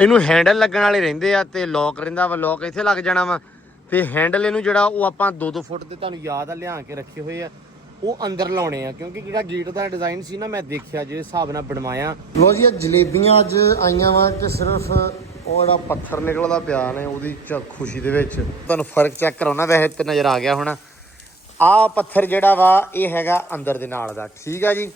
ਇਹਨੂੰ ਹੈਂਡਲ ਲੱਗਣ ਵਾਲੇ ਰਹਿੰਦੇ ਆ ਤੇ ਲੋਕ ਰਹਿੰਦਾ ਵਾ, ਲੋਕ ਇੱਥੇ ਲੱਗ ਜਾਣਾ ਵਾ ਤੇ ਹੈਂਡਲ ਇਹਨੂੰ ਜਿਹੜਾ ਉਹ ਆਪਾਂ 2-2 ਫੁੱਟ ਤੇ ਤੁਹਾਨੂੰ ਯਾਦ ਆ ਲਿਆ ਕੇ ਰੱਖੇ ਹੋਏ ਆ, ਉਹ ਅੰਦਰ ਲਾਉਣੇ ਆ ਕਿਉਂਕਿ ਜਿਹੜਾ ਗੇਟ ਦਾ ਡਿਜ਼ਾਈਨ ਸੀ ਨਾ ਮੈਂ ਦੇਖਿਆ ਜਿਹੜੇ ਹਿਸਾਬ ਨਾਲ ਬਣਵਾਇਆ। ਲੋ ਜੀ ਜਲੇਬੀਆਂ ਅੱਜ ਆਈਆਂ ਵਾ ਤੇ ਸਿਰਫ ਉਹ ਜਿਹੜਾ ਪੱਥਰ ਨਿਕਲਦਾ ਪਿਆ ਨੇ ਉਹਦੀ ਖੁਸ਼ੀ ਦੇ ਵਿੱਚ ਤੁਹਾਨੂੰ ਫਰਕ ਚੈੱਕ ਕਰਾਉਣਾ, ਵੈਸੇ ਤੇ ਨਜ਼ਰ ਆ ਗਿਆ ਹੋਣਾ। ਆਹ ਪੱਥਰ ਜਿਹੜਾ ਵਾ ਇਹ ਹੈਗਾ ਅੰਦਰ ਦੇ ਨਾਲ ਦਾ, ਠੀਕ ਆ ਜੀ।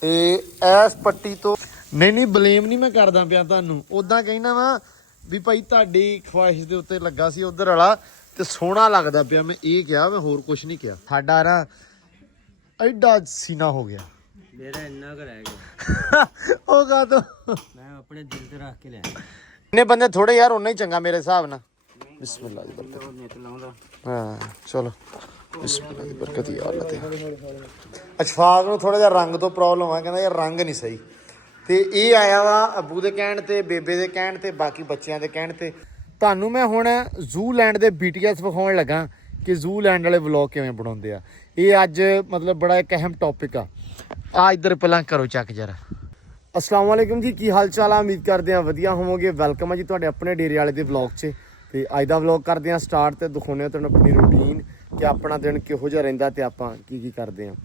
ਤੇ ਇਸ ਪੱਟੀ ਤੋਂ ਨਹੀਂ ਬਲੇਮ ਨਹੀਂ ਮੈਂ ਕਰਦਾ ਪਿਆ ਤੁਹਾਨੂੰ, ਉਦਾਂ ਕਹਿਣਾ ਵਾ ਵੀ ਭਾਈ ਤੁਹਾਡੀ ਖਵਾਇਸ਼ ਦੇ ਉੱਤੇ ਲੱਗਾ ਸੀ ਉਧਰ ਵਾਲਾ ਤੇ ਸੋਹਣਾ ਲੱਗਦਾ ਪਿਆ, ਮੈਂ ਇਹ ਕਿਹਾ, ਮੈਂ ਹੋਰ ਕੁਝ ਨਹੀਂ ਕਿਹਾ। ਸਾਡਾ ਨਾ ਐਡਾ ਸੀਨਾ ਹੋ ਗਿਆ ਮੇਰਾ ਇੰਨਾ ਕਰ ਰਹਿ ਗਿਆ ਉਹ ਕਾ ਤੋਂ ਮੈਂ ਆਪਣੇ ਦਿਲ ਤੇ ਰੱਖ ਕੇ ਲਿਆ। ਇੰਨੇ ਬੰਦੇ ਥੋੜੇ ਯਾਰ ਉਨਾ ਹੀ ਚੰਗਾ ਮੇਰੇ ਹਿਸਾਬ ਨਾਲ। ਬਿਸਮਿਲ੍ਲਾ ਦੀ ਬਰਕਤ। ਨੈਟ ਲਾਉਂਦਾ ਹਾਂ ਚਲੋ ਬਿਸਮਿਲ੍ਲਾ ਦੀ ਬਰਕਤ ਹੀ ਅੱਲਾਹ ਤੇ। ਅਸ਼ਫਾਕ ਨੂੰ ਥੋੜਾ ਜਿਹਾ ਰੰਗ ਤੋਂ ਪ੍ਰੋਬਲਮ ਆ, ਕਹਿੰਦਾ ਯਾਰ ਰੰਗ ਨਹੀਂ ਸਹੀ। ਤੇ ਇਹ ਆਇਆ ਵਾ ਅੱਬੂ ਦੇ ਕਹਿਣ ਤੇ, ਬੇਬੇ ਦੇ ਕਹਿਣ ਤੇ, ਬਾਕੀ ਬੱਚਿਆਂ ਦੇ ਕਹਿਣ ਤੇ। ਤੁਹਾਨੂੰ ਮੈਂ ਹੁਣ ਜ਼ੂਲੈਂਡ ਦੇ BTS ਵਿਖਾਉਣ ਲੱਗਾ ਕਿ ਜ਼ੂਲੈਂਡ ਵਾਲੇ ਵਲੌਗ ਕਿਵੇਂ ਬਣਾਉਂਦੇ ਆ। ਇਹ ਅੱਜ ਮਤਲਬ ਬੜਾ ਇੱਕ ਅਹਿਮ ਟੌਪਿਕ ਆ ਇੱਧਰ ਪਹਿਲਾਂ ਕਰੋ ਚੱਕ ਜਰਾ। अस्सलाम वालेकुम जी, की हाल चाल आ? उम्मीद करते हैं वधिया होवोगे। वेलकम है जी तुहाडे अपने डेरे वाले दे व्लॉग च। ते अज दा व्लॉग करते हैं स्टार्ट ते दिखाने तुहानूं अपनी रूटीन कि अपना दिन किहो जिहा रहिंदा ते आपां की करते हैं।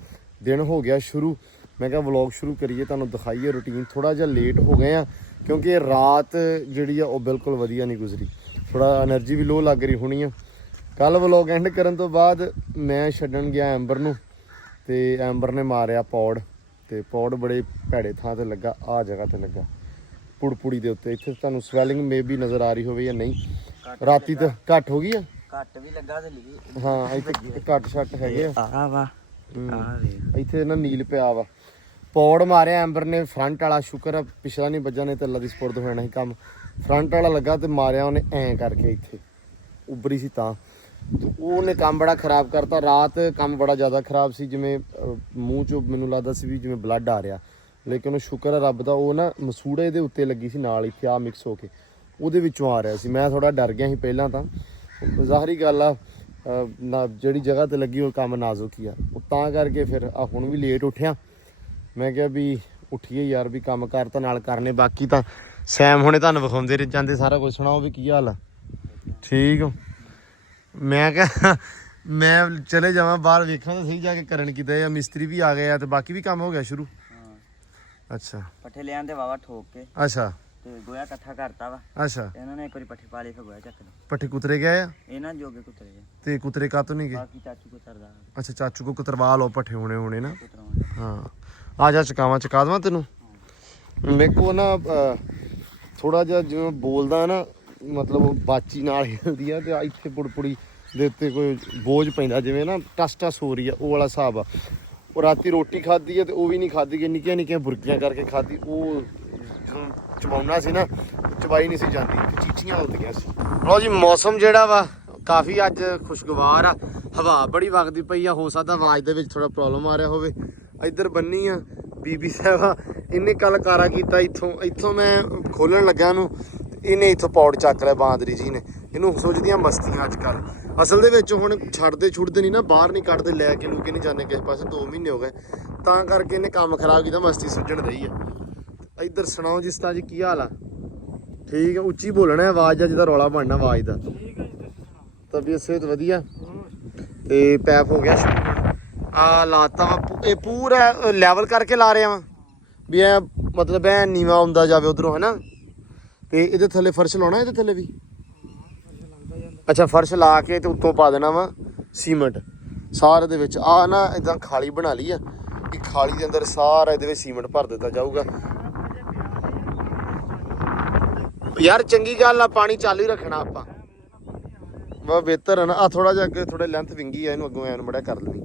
दिन हो गया शुरू, मैं कहा व्लॉग शुरू करिए, तुहानूं दिखाइए रूटीन। थोड़ा जिहा लेट हो गए हैं क्योंकि रात जिहड़ी आ ओह बिल्कुल वधिया नहीं गुजरी, थोड़ा एनर्जी भी लो लग रही होनी है। कल व्लॉग एंड करन तो बाद मैं छड्डण गया एंबर नूं ते एंबर ने मारिया पौड़ ਤੇ ਪੌੜ ਬੜੇ ਭੈੜੇ ਥਾਂ ਤੇ ਲੱਗਾ, ਆ ਜਗ੍ਹਾ ਤੇ ਲੱਗਾ ਪੁੜਪੁੜੀ ਦੇ ਉੱਤੇ। ਇੱਥੇ ਤੁਹਾਨੂੰ ਸਵੈਲਿੰਗ ਮੇ ਵੀ ਨਜ਼ਰ ਆ ਰਹੀ ਹੋਵੇ ਜਾਂ ਨਹੀਂ, ਰਾਤੀ ਤਾਂ ਘੱਟ ਹੋ ਗਈ ਆ, ਘੱਟ ਵੀ ਲੱਗਾ ਤੇ ਲਿਖੀ ਹਾਂ ਇੱਥੇ ਘੱਟ ਛੱਟ ਹੈਗੇ ਆ। ਆ ਵਾ ਇੱਥੇ ਨਾ ਨੀਲ ਪਿਆ ਵਾ। ਪੌੜ ਮਾਰਿਆ ਐਂਬਰ ਨੇ ਫਰੰਟ ਵਾਲਾ, ਸ਼ੁਕਰ ਆ ਪਿਛਲਾ ਨਹੀਂ ਵੱਜਾ, ਨਹੀਂ ਤਾਂ ਅੱਲਾ ਦੀ ਸਪੁਰਦ ਹੋ ਜਾਣਾ ਸੀ ਕੰਮ। ਫਰੰਟ ਵਾਲਾ ਲੱਗਾ ਤੇ ਮਾਰਿਆ ਉਹਨੇ ਐਂ ਕਰਕੇ, ਇੱਥੇ ਉੱਭਰੀ ਸੀ ਤਾਂ ਉਹਨੇ ਕੰਮ ਬੜਾ ਖਰਾਬ ਕਰਤਾ। ਰਾਤ ਕੰਮ ਬੜਾ ਜ਼ਿਆਦਾ ਖਰਾਬ ਸੀ, ਜਿਵੇਂ ਮੂੰਹ 'ਚੋਂ ਮੈਨੂੰ ਲੱਗਦਾ ਸੀ ਵੀ ਜਿਵੇਂ ਬਲੱਡ ਆ ਰਿਹਾ, ਲੇਕਿਨ ਉਹ ਸ਼ੁਕਰ ਹੈ ਰੱਬ ਦਾ, ਉਹ ਨਾ ਮਸੂੜੇ ਦੇ ਉੱਤੇ ਲੱਗੀ ਸੀ ਨਾਲ, ਇੱਥੇ ਆ ਮਿਕਸ ਹੋ ਕੇ ਉਹਦੇ ਵਿੱਚੋਂ ਆ ਰਿਹਾ ਸੀ। ਮੈਂ ਥੋੜਾ ਡਰ ਗਿਆ ਸੀ ਪਹਿਲਾਂ ਤਾਂ, ਜ਼ਾਹਰੀ ਗੱਲ ਆ ਨਾ ਜਿਹੜੀ ਜਗ੍ਹਾ ਤੇ ਲੱਗੀ ਉਹ ਕੰਮ ਨਾਜ਼ੁਕ ਹੀ ਆ, ਉਹ ਤਾਂ ਕਰਕੇ ਫਿਰ ਆ ਹੁਣ ਵੀ ਲੇਟ ਉੱਠਿਆ। ਮੈਂ ਕਿਹਾ ਵੀ ਉੱਠੀਏ ਯਾਰ, ਵੀ ਕੰਮ ਕਾਰ ਤਾਂ ਨਾਲ ਕਰਨੇ, ਬਾਕੀ ਤਾਂ ਸੈਮ ਹੁਣੇ ਤੁਹਾਨੂੰ ਵਿਖਾਉਂਦੇ ਜਾਂਦੇ ਸਾਰਾ ਕੁਝ। ਸੁਣਾਓ ਵੀ ਕੀ ਹਾਲ ਆ? ਠੀਕ ਹੋ? ਮੈਂ ਕਿਹਾ ਮੈਂ ਚਲੇ ਜਾਵਾਂ ਬਾਹਰ ਵੇਖਾਂ ਤਾਂ ਸਹੀ ਜਾ ਕੇ ਕਰਨ ਕਿਤੇ ਆ। ਮਿਸਤਰੀ ਵੀ ਆ ਗਏ ਆ ਤੇ ਬਾਕੀ ਵੀ ਕੰਮ ਹੋ ਗਿਆ ਸ਼ੁਰੂ। ਅੱਛਾ ਪੱਠੇ ਲਿਆਂ ਤੇ ਵਾਵਾ ਠੋਕ ਕੇ, ਅੱਛਾ ਤੇ ਗੋਇਆ ਇਕੱਠਾ ਕਰਤਾ ਵਾ। ਅੱਛਾ ਇਹਨਾਂ ਨੇ ਇੱਕ ਵਾਰੀ ਪੱਠੇ ਪਾ ਲਏ ਫਿਰ ਗੋਇਆ ਚੱਕ ਲਿਆ। ਪੱਠੇ ਕੁਤਰੇ ਗਏ ਆ? ਇਹਨਾਂ ਜੋਗੇ ਕੁੱਤਰੇ ਤੇ ਕੁਤਰੇ ਕਾਤੋਂ ਨਹੀਂ ਗਏ? ਬਾਕੀ ਚਾਚੂ ਕੁੱਤਰਦਾ ਅੱਛਾ ਚਾਚੂ ਕੋ ਕੁਤਰਵਾ ਲਓ ਪੱਠੇ ਹੋਣੇ ਨਾ। ਕੁੱਤਰਾਉਂਦਾ। ਹਾਂ ਆ ਜਾ ਚਕਾ ਦੇਵਾਂ ਤੈਨੂੰ। ਮੇਰੇ ਕੋ ਨਾ ਥੋੜਾ ਜਿਹਾ ਜਿਵੇਂ ਬੋਲਦਾ ਨਾ, ਮਤਲਬ ਬਾਚੀ ਨਾਲ ਹਿਲਦੀ ਆ ਤੇ ਇੱਥੇ ਪੁੜਪੁੜੀ ਦੇ ਉੱਤੇ ਕੋਈ ਬੋਝ ਪੈਂਦਾ, ਜਿਵੇਂ ਨਾ ਟਸ ਹੋ ਰਹੀ ਆ, ਉਹ ਵਾਲਾ ਹਿਸਾਬ ਆ। ਉਹ ਰਾਤੀ ਰੋਟੀ ਖਾਧੀ ਆ ਤੇ ਉਹ ਵੀ ਨਹੀਂ ਖਾਧੀ ਗਈ, ਨਿੱਕੀਆਂ ਨਿੱਕੀਆਂ ਬੁਰਕੀਆਂ ਕਰਕੇ ਖਾਧੀ। ਉਹ ਚਬਾਉਣਾ ਸੀ ਨਾ, ਚਬਾਈ ਨਹੀਂ ਸੀ ਜਾਂਦੀ, ਚੀਚੀਆਂ ਹੁੰਦੀਆਂ ਸੀ। ਲਓ ਜੀ ਮੌਸਮ ਜਿਹੜਾ ਵਾ ਕਾਫੀ ਅੱਜ ਖੁਸ਼ਗਵਾਰ ਆ, ਹਵਾ ਬੜੀ ਵਗਦੀ ਪਈ ਆ। ਹੋ ਸਕਦਾ ਆਵਾਜ਼ ਦੇ ਵਿੱਚ ਥੋੜਾ ਪ੍ਰੋਬਲਮ ਆ ਰਿਹਾ ਹੋਵੇ। ਇੱਧਰ ਬੰਨੀ ਆ ਬੀਬੀ ਸਾਹਿਬਾ, ਇਹਨੇ ਕੱਲ ਕਾਰਾ ਕੀਤਾ, ਇੱਥੋਂ ਮੈਂ ਖੋਲਣ ਲੱਗਾ ਇਹਨੂੰ, ਇਹਨੇ ਇੱਥੋਂ ਪੌੜ ਚੱਕ ਲਿਆ ਬਾਂਦਰੀ ਜੀ ਨੇ। ਇਹਨੂੰ ਸੋਚਦੀਆਂ ਮਸਤੀਆਂ ਅੱਜ ਕੱਲ੍ਹ, ਅਸਲ ਦੇ ਵਿੱਚ ਹੁਣ ਛੁੱਟਦੇ ਨਹੀਂ ਨਾ, ਬਾਹਰ ਨਹੀਂ ਕੱਢਦੇ, ਲੈ ਕੇ ਲੂ ਕੇ ਨਹੀਂ ਜਾਂਦੇ ਕਿਸੇ ਪਾਸੇ। 2 ਮਹੀਨੇ ਹੋ ਗਏ, ਤਾਂ ਕਰਕੇ ਇਹਨੇ ਕੰਮ ਖਰਾਬ ਕੀਤਾ, ਮਸਤੀ ਸੁੱਝਣ ਰਹੀ ਆ। ਇੱਧਰ ਸੁਣਾਓ ਜਿਸ ਤਰ੍ਹਾਂ ਜੀ, ਕੀ ਹਾਲ ਆ? ਠੀਕ ਹੈ, ਉੱਚੀ ਬੋਲਣਾ, ਆਵਾਜ਼ ਦਾ ਜਿਹਦਾ ਰੌਲਾ ਬਣਨਾ ਆਵਾਜ਼ ਦਾ। ਤਬੀਅਤ ਸਿਹਤ ਵਧੀਆ? ਤੇ ਪੈਪ ਹੋ ਗਿਆ ਆ ਲਾਤਾ ਵਾ, ਇਹ ਪੂਰਾ ਲੈਵਲ ਕਰਕੇ ਲਾ ਰਿਹਾ ਵਾ ਵੀ ਐ, ਮਤਲਬ ਐ ਨੀਵਾ ਆਉਂਦਾ ਜਾਵੇ ਉਧਰੋਂ, ਹੈ ਨਾ। ਤੇ ਇਹਦੇ ਥੱਲੇ ਫਰਸ਼ ਲਾਉਣਾ, ਇਹਦੇ ਥੱਲੇ ਵੀ ਅੱਛਾ ਫਰਸ਼ ਲਾ ਕੇ ਤੇ ਉੱਤੋਂ ਪਾ ਦੇਣਾ ਵਾ ਸੀਮੈਂਟ ਸਾਰੇ ਦੇ ਵਿੱਚ। ਆ ਨਾ ਇਦਾਂ ਖਾਲੀ ਬਣਾ ਲਈ ਆ, ਇਹ ਖਾਲੀ ਦੇ ਅੰਦਰ ਸਾਰਾ ਇਹਦੇ ਵਿੱਚ ਸੀਮੈਂਟ ਭਰ ਦਿੱਤਾ ਜਾਊਗਾ। ਯਾਰ ਚੰਗੀ ਗੱਲ ਆ, ਪਾਣੀ ਚਾਲੂ ਹੀ ਰੱਖਣਾ ਆਪਾਂ, ਵਾ ਬਿਹਤਰ ਹੈ ਨਾ। ਆ ਥੋੜਾ ਜਿਹਾ ਅੱਗੇ ਥੋੜੇ ਲੈਂਥ ਵਿੰਗੀ ਆ, ਇਹਨੂੰ ਅੱਗੋਂ ਐਨ ਬੜਾ ਕਰ ਲੈਣੀ।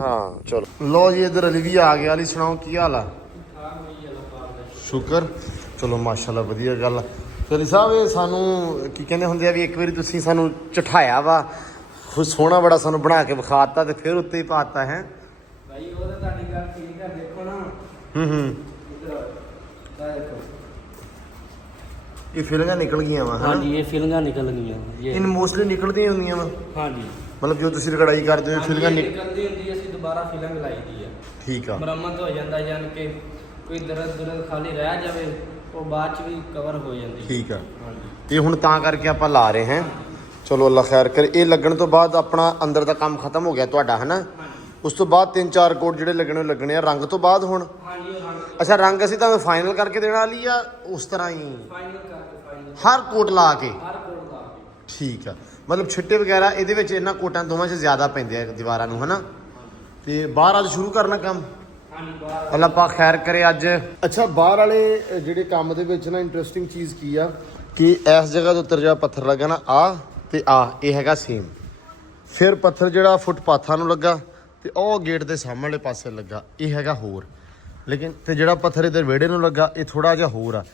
ਹਾਂ ਚਲੋ ਲੋ ਜੀ, ਇੱਧਰ ਅਲੀ ਵੀ ਆ ਗਿਆ। ਅਲੀ ਸੁਣਾਓ ਕੀ ਹਾਲ ਆ? ਸ਼ੁਕਰ, ਚਲੋ ਮਾਸ਼ਾਅੱਲਾ ਵਧੀਆ ਗੱਲ ਆ। ਅਲੀ ਸਾਹਿਬ ਇਹ ਸਾਨੂੰ ਕੀ ਕਹਿੰਦੇ ਹੁੰਦੇ ਆ ਵੀ ਇੱਕ ਵਾਰੀ ਤੁਸੀਂ ਸਾਨੂੰ ਚਠਾਇਆ ਵਾ, ਸੋਹਣਾ ਬੜਾ ਸਾਨੂੰ ਬਣਾ ਕੇ ਵਿਖਾਤਾ ਤੇ ਫਿਰ ਉੱਤੇ ਹੀ ਪਾਤਾ ਹੈ ਭਾਈ। ਉਹ ਤਾਂ ਤੁਹਾਡੀ ਗੱਲ ਠੀਕ ਆ, ਦੇਖੋ ਨਾ। ਇਹ ਫਿਲਮਾਂ ਨਿਕਲ ਗਈਆਂ ਵਾ? ਹਾਂਜੀ ਇਹ ਫਿਲਮਾਂ ਨਿਕਲ ਗਈਆਂ, ਇਹ ਮੋਸਟਲੀ ਨਿਕਲਦੀਆਂ ਹੁੰਦੀਆਂ ਵਾ। ਹਾਂਜੀ ਮਤਲਬ ਜੋ ਤੁਸੀਂ ਰਗੜਾਈ ਕਰਦੇ ਹੋ ਫਿਲਮਾਂ ਨਿਕਲਦੀ ਹੁੰਦੀ, ਅਸੀਂ ਦੁਬਾਰਾ ਫਿਲਮ ਲਾਈ ਦੀ ਆ। ਠੀਕ ਆ, ਮੁਰੰਮਤ ਹੋ ਜਾਂਦਾ, ਜਾਨ ਕਿ ਕੋਈ ਦਰਦ ਖਾਲੀ ਰਹਿ ਜਾਵੇ ਉਹ ਬਾਅਦ ਚ ਵੀ ਕਵਰ ਹੋ ਜਾਂਦੀ। ਠੀਕ ਆ, ਹਾਂਜੀ ਇਹ ਹੁਣ ਤਾਂ ਕਰਕੇ ਆਪਾਂ ਲਾ ਰਹੇ ਹਾਂ। ਚਲੋ ਅੱਲਾ ਖੈਰ ਕਰੇ। ਇਹ ਲੱਗਣ ਤੋਂ ਬਾਅਦ ਆਪਣਾ ਅੰਦਰ ਦਾ ਕੰਮ ਖਤਮ ਹੋ ਗਿਆ ਤੁਹਾਡਾ, ਹੈ ਨਾ? ਉਸ ਤੋਂ ਬਾਅਦ 3-4 ਕੋਟ ਜਿਹੜੇ ਲੱਗਣੇ ਆ ਰੰਗ ਤੋਂ ਬਾਅਦ ਹੁਣ। ਹਾਂਜੀ ਉਹ ਰੰਗ ਅੱਛਾ, ਰੰਗ ਅਸੀਂ ਤਾਂ ਫਾਈਨਲ ਕਰਕੇ ਦੇਣ ਵਾਲੀ ਆ ਉਸ ਤਰ੍ਹਾਂ ਹੀ ਫਾਈਨਲ ਕਰਕੇ ਫਾਈਨਲ ਹਰ ਕੋਟ ਲਾ ਕੇ? ਹਰ ਕੋਡ ਦਾ ਕੇ। ਠੀਕ ਆ, ਮਤਲਬ ਛਿੱਟੇ ਵਗੈਰਾ ਇਹਦੇ ਵਿੱਚ ਇਹਨਾਂ ਕੋਟਾਂ ਦੋਵਾਂ 'ਚ ਜ਼ਿਆਦਾ ਪੈਂਦੇ ਆ ਦੀਵਾਰਾਂ ਨੂੰ, ਹੈ ਨਾ? ਤੇ ਬਾਹਰ ਅੱਜ ਸ਼ੁਰੂ ਕਰਨਾ ਕੰਮ। ਹਾਂਜੀ ਬਾਹਰ ਅੱਲਾ ਪਾ ਖੈਰ ਕਰੇ ਅੱਜ। ਅੱਛਾ, ਬਾਹਰ ਵਾਲੇ ਜਿਹੜੇ ਕੰਮ ਦੇ ਵਿੱਚ ਨਾ ਇੰਟਰਸਟਿੰਗ ਚੀਜ਼ ਕੀ ਆ ਕਿ ਇਸ ਜਗ੍ਹਾ ਦੇ ਉੱਤੇ ਜਿਹੜਾ ਪੱਥਰ ਲੱਗਾ ਨਾ ਆ ਤੇ ਆ, ਇਹ ਹੈਗਾ ਸੇਮ। ਫਿਰ ਪੱਥਰ ਜਿਹੜਾ ਫੁੱਟਪਾਥਾਂ ਨੂੰ ਲੱਗਾ ਤੇ ਉਹ ਗੇਟ ਦੇ ਸਾਹਮਣੇ ਪਾਸੇ ਲੱਗਾ, ਇਹ ਹੈਗਾ ਹੋਰ। ਲੇਕਿਨ ਤੇ ਜਿਹੜਾ ਪੱਥਰ ਇਧਰ ਵਿਹੜੇ ਨੂੰ ਲੱਗਾ ਇਹ ਥੋੜਾ ਜਿਹਾ ਹੋਰ ਆ।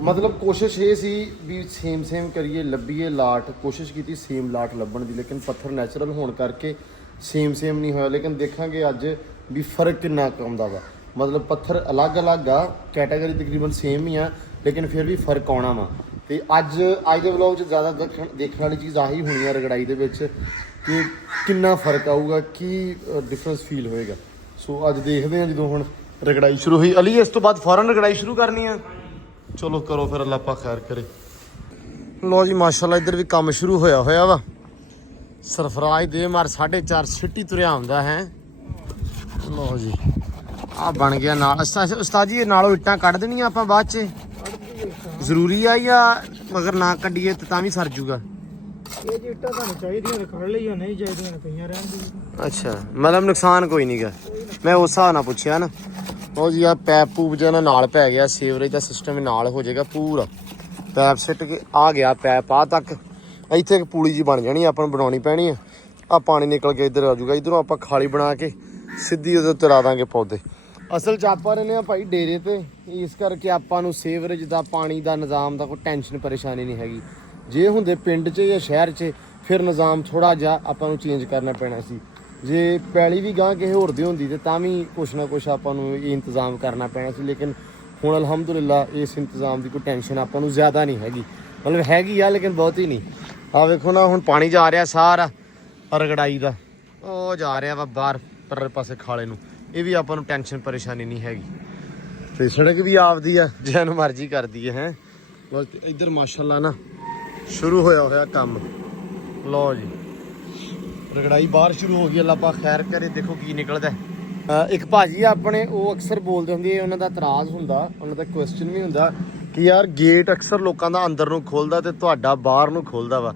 ਮਤਲਬ ਕੋਸ਼ਿਸ਼ ਇਹ ਸੀ ਵੀ ਸੇਮ ਕਰੀਏ, ਲੱਭੀਏ ਲਾਟ। ਕੋਸ਼ਿਸ਼ ਕੀਤੀ ਸੇਮ ਲਾਟ ਲੱਭਣ ਦੀ, ਲੇਕਿਨ ਪੱਥਰ ਨੈਚੁਰਲ ਹੋਣ ਕਰਕੇ ਸੇਮ ਨਹੀਂ ਹੋਇਆ। ਲੇਕਿਨ ਦੇਖਾਂਗੇ ਅੱਜ ਵੀ ਫਰਕ ਕਿੰਨਾ ਕੁ ਆਉਂਦਾ ਵਾ। ਮਤਲਬ ਪੱਥਰ ਅਲੱਗ ਆ, ਕੈਟਾਗਰੀ ਤਕਰੀਬਨ ਸੇਮ ਹੀ ਆ, ਲੇਕਿਨ ਫਿਰ ਵੀ ਫਰਕ ਆਉਣਾ ਵਾ। ਤੇ ਅੱਜ ਦੇ ਵਲੌਗ 'ਚ ਜ਼ਿਆਦਾ ਦੇਖਣ ਵਾਲੀ ਚੀਜ਼ ਆਹੀ ਹੋਣੀ ਆ ਰਗੜਾਈ ਦੇ ਵਿੱਚ ਕਿ ਕਿੰਨਾ ਫਰਕ ਆਊਗਾ, ਕੀ ਡਿਫਰੈਂਸ ਫੀਲ ਹੋਏਗਾ। ਸੋ ਅੱਜ ਦੇਖਦੇ ਹਾਂ ਜਦੋਂ ਹੁਣ ਰਗੜਾਈ ਸ਼ੁਰੂ ਹੋਈ। ਅਲੀ ਇਸ ਤੋਂ ਬਾਅਦ ਫੌਰਨ ਰਗੜਾਈ ਸ਼ੁਰੂ ਕਰਨੀ ਆ? ਚਲੋ ਕਰੋ ਫਿਰ, ਅੱਲਾ ਪਾ ਖੈਰ ਕਰੇ। ਲੋ ਜੀ ਮਾਸ਼ਾਅੱਲਾ ਇੱਧਰ ਵੀ ਕੰਮ ਸ਼ੁਰੂ ਹੋਇਆ ਵਾ। ਸਰਫਰਾਜ਼ ਦੇ ਮਾਰ 4.5 ਛਿੱਟੀ ਤੁਰਿਆ ਹੁੰਦਾ ਹੈ। ਲੋ ਜੀ ਆ ਬਣ ਗਿਆ ਨਾਲ। ਉਸਤਾਦ ਜੀ ਇਹ ਨਾਲੋਂ ਇੱਟਾਂ ਕੱਢ ਦੇਣੀਆਂ ਆਪਾਂ ਬਾਅਦ 'ਚ? ਜ਼ਰੂਰੀ ਆ ਜਾਂ ਮਗਰ ਨਾ ਕੱਢੀਏ ਤਾਂ ਵੀ ਸਰ ਜੂਗਾ? ਇਹ ਜੀ ਇੱਟਾਂ ਤੁਹਾਨੂੰ ਚਾਹੀਦੀਆਂ ਤਾਂ ਕੱਢ ਲਈਓ, ਨਹੀਂ ਚਾਹੀਦੀਆਂ ਤਾਂ ਪਈਆਂ ਰਹਿਣ ਦੀ। ਅੱਛਾ, ਮਤਲਬ ਨੁਕਸਾਨ ਕੋਈ ਨਹੀਂਗਾ। ਮੈਂ ਉਸ ਹਿਸਾਬ ਨਾਲ ਪੁੱਛਿਆ ਨਾ। ਉਹ ਜੀ ਆ ਪੈਪ ਪੂਪ ਜਿਹਾ ਨਾਲ ਪੈ ਗਿਆ, ਸੀਵਰੇਜ ਦਾ ਸਿਸਟਮ ਨਾਲ ਹੋ ਜਾਏਗਾ ਪੂਰਾ। ਪੈਪ ਸਿੱਟ ਕੇ ਆ ਗਿਆ, ਪੈਪ ਆ ਤੱਕ। ਇੱਥੇ ਇੱਕ ਪੂਲੀ ਜੀ ਬਣ ਜਾਣੀ, ਆਪਾਂ ਨੂੰ ਬਣਾਉਣੀ ਪੈਣੀ ਆ। ਆ ਪਾਣੀ ਨਿਕਲ ਕੇ ਇੱਧਰ ਆ ਜਾਊਗਾ, ਇੱਧਰੋਂ ਆਪਾਂ ਖਾਲੀ ਬਣਾ ਕੇ ਸਿੱਧੀ ਉਹਦੇ ਉੱਤੇ ਲਾ ਦਾਂਗੇ ਪੌਦੇ। ਅਸਲ 'ਚ ਆਪਾਂ ਰਹਿੰਦੇ ਆ ਭਾਈ ਡੇਰੇ ਤੇ, ਇਸ ਕਰਕੇ ਆਪਾਂ ਨੂੰ ਸੀਵਰੇਜ ਦਾ ਪਾਣੀ ਦਾ ਨਿਜ਼ਾਮ ਦਾ ਕੋਈ ਟੈਨਸ਼ਨ ਪਰੇਸ਼ਾਨੀ ਨਹੀਂ ਹੈਗੀ। ਜੇ ਹੁੰਦੇ ਪਿੰਡ 'ਚ ਜਾਂ ਸ਼ਹਿਰ 'ਚ ਫਿਰ ਨਿਜ਼ਾਮ ਥੋੜਾ ਜਿਹਾ ਆਪਾਂ ਨੂੰ ਚੇਂਜ ਕਰਨਾ ਪੈਣਾ ਸੀ। ਜੇ ਪੈਲੀ ਵੀ ਗਾਂ ਕਿਸੇ ਹੋਰ ਦੀ ਹੁੰਦੀ ਤੇ ਤਾਂ ਵੀ ਕੁਛ ਨਾ ਕੁਛ ਆਪਾਂ ਨੂੰ ਇਹ ਇੰਤਜ਼ਾਮ ਕਰਨਾ ਪੈਣਾ ਸੀ। ਲੇਕਿਨ ਹੁਣ ਅਲਹਮਦੁਲਿਲਾ ਇਸ ਇੰਤਜ਼ਾਮ ਦੀ ਕੋਈ ਟੈਨਸ਼ਨ ਆਪਾਂ ਨੂੰ ਜ਼ਿਆਦਾ ਨਹੀਂ ਹੈਗੀ। ਮਤਲਬ ਹੈਗੀ ਆ ਲੇਕਿਨ ਬਹੁਤੀ ਨਹੀਂ। ਆ ਵੇਖੋ ਨਾ, ਹੁਣ ਪਾਣੀ ਜਾ ਰਿਹਾ ਸਾਰਾ ਰਗੜਾਈ ਦਾ, ਉਹ ਜਾ ਰਿਹਾ ਵਾ ਬਾਹਰ ਪਰਲੇ ਪਾਸੇ ਖਾਲੇ ਨੂੰ। ਇਹ ਵੀ ਆਪਾਂ ਨੂੰ ਟੈਨਸ਼ਨ ਪਰੇਸ਼ਾਨੀ ਨਹੀਂ ਹੈਗੀ। ਤੇ ਸੜਕ ਵੀ ਆਪਦੀ ਆ, ਜਿਹਨੂੰ ਮਰਜ਼ੀ ਕਰਦੀ ਹੈ। ਇੱਧਰ ਮਾਸ਼ਾਅੱਲਾ ਨਾ ਸ਼ੁਰੂ ਹੋਇਆ ਕੰਮ। ਲਓ ਜੀ ਰਗੜਾਈ ਬਾਹਰ ਸ਼ੁਰੂ ਹੋ ਗਈ। ਅੱਲਾ ਪਾ ਖੈਰ ਕਰੇ, ਦੇਖੋ ਕੀ ਨਿਕਲਦਾ। ਇੱਕ ਭਾਜੀ ਆਪਣੇ ਉਹ ਅਕਸਰ ਬੋਲਦੇ ਹੁੰਦੇ, ਉਹਨਾਂ ਦਾ ਇਤਰਾਜ਼ ਹੁੰਦਾ, ਉਹਨਾਂ ਦਾ ਕੁਐਸਚਨ ਵੀ ਹੁੰਦਾ ਕਿ ਯਾਰ ਗੇਟ ਅਕਸਰ ਲੋਕਾਂ ਦਾ ਅੰਦਰ ਨੂੰ ਖੋਲਦਾ ਤੇ ਤੁਹਾਡਾ ਬਾਹਰ ਨੂੰ ਖੋਲਦਾ ਵਾ।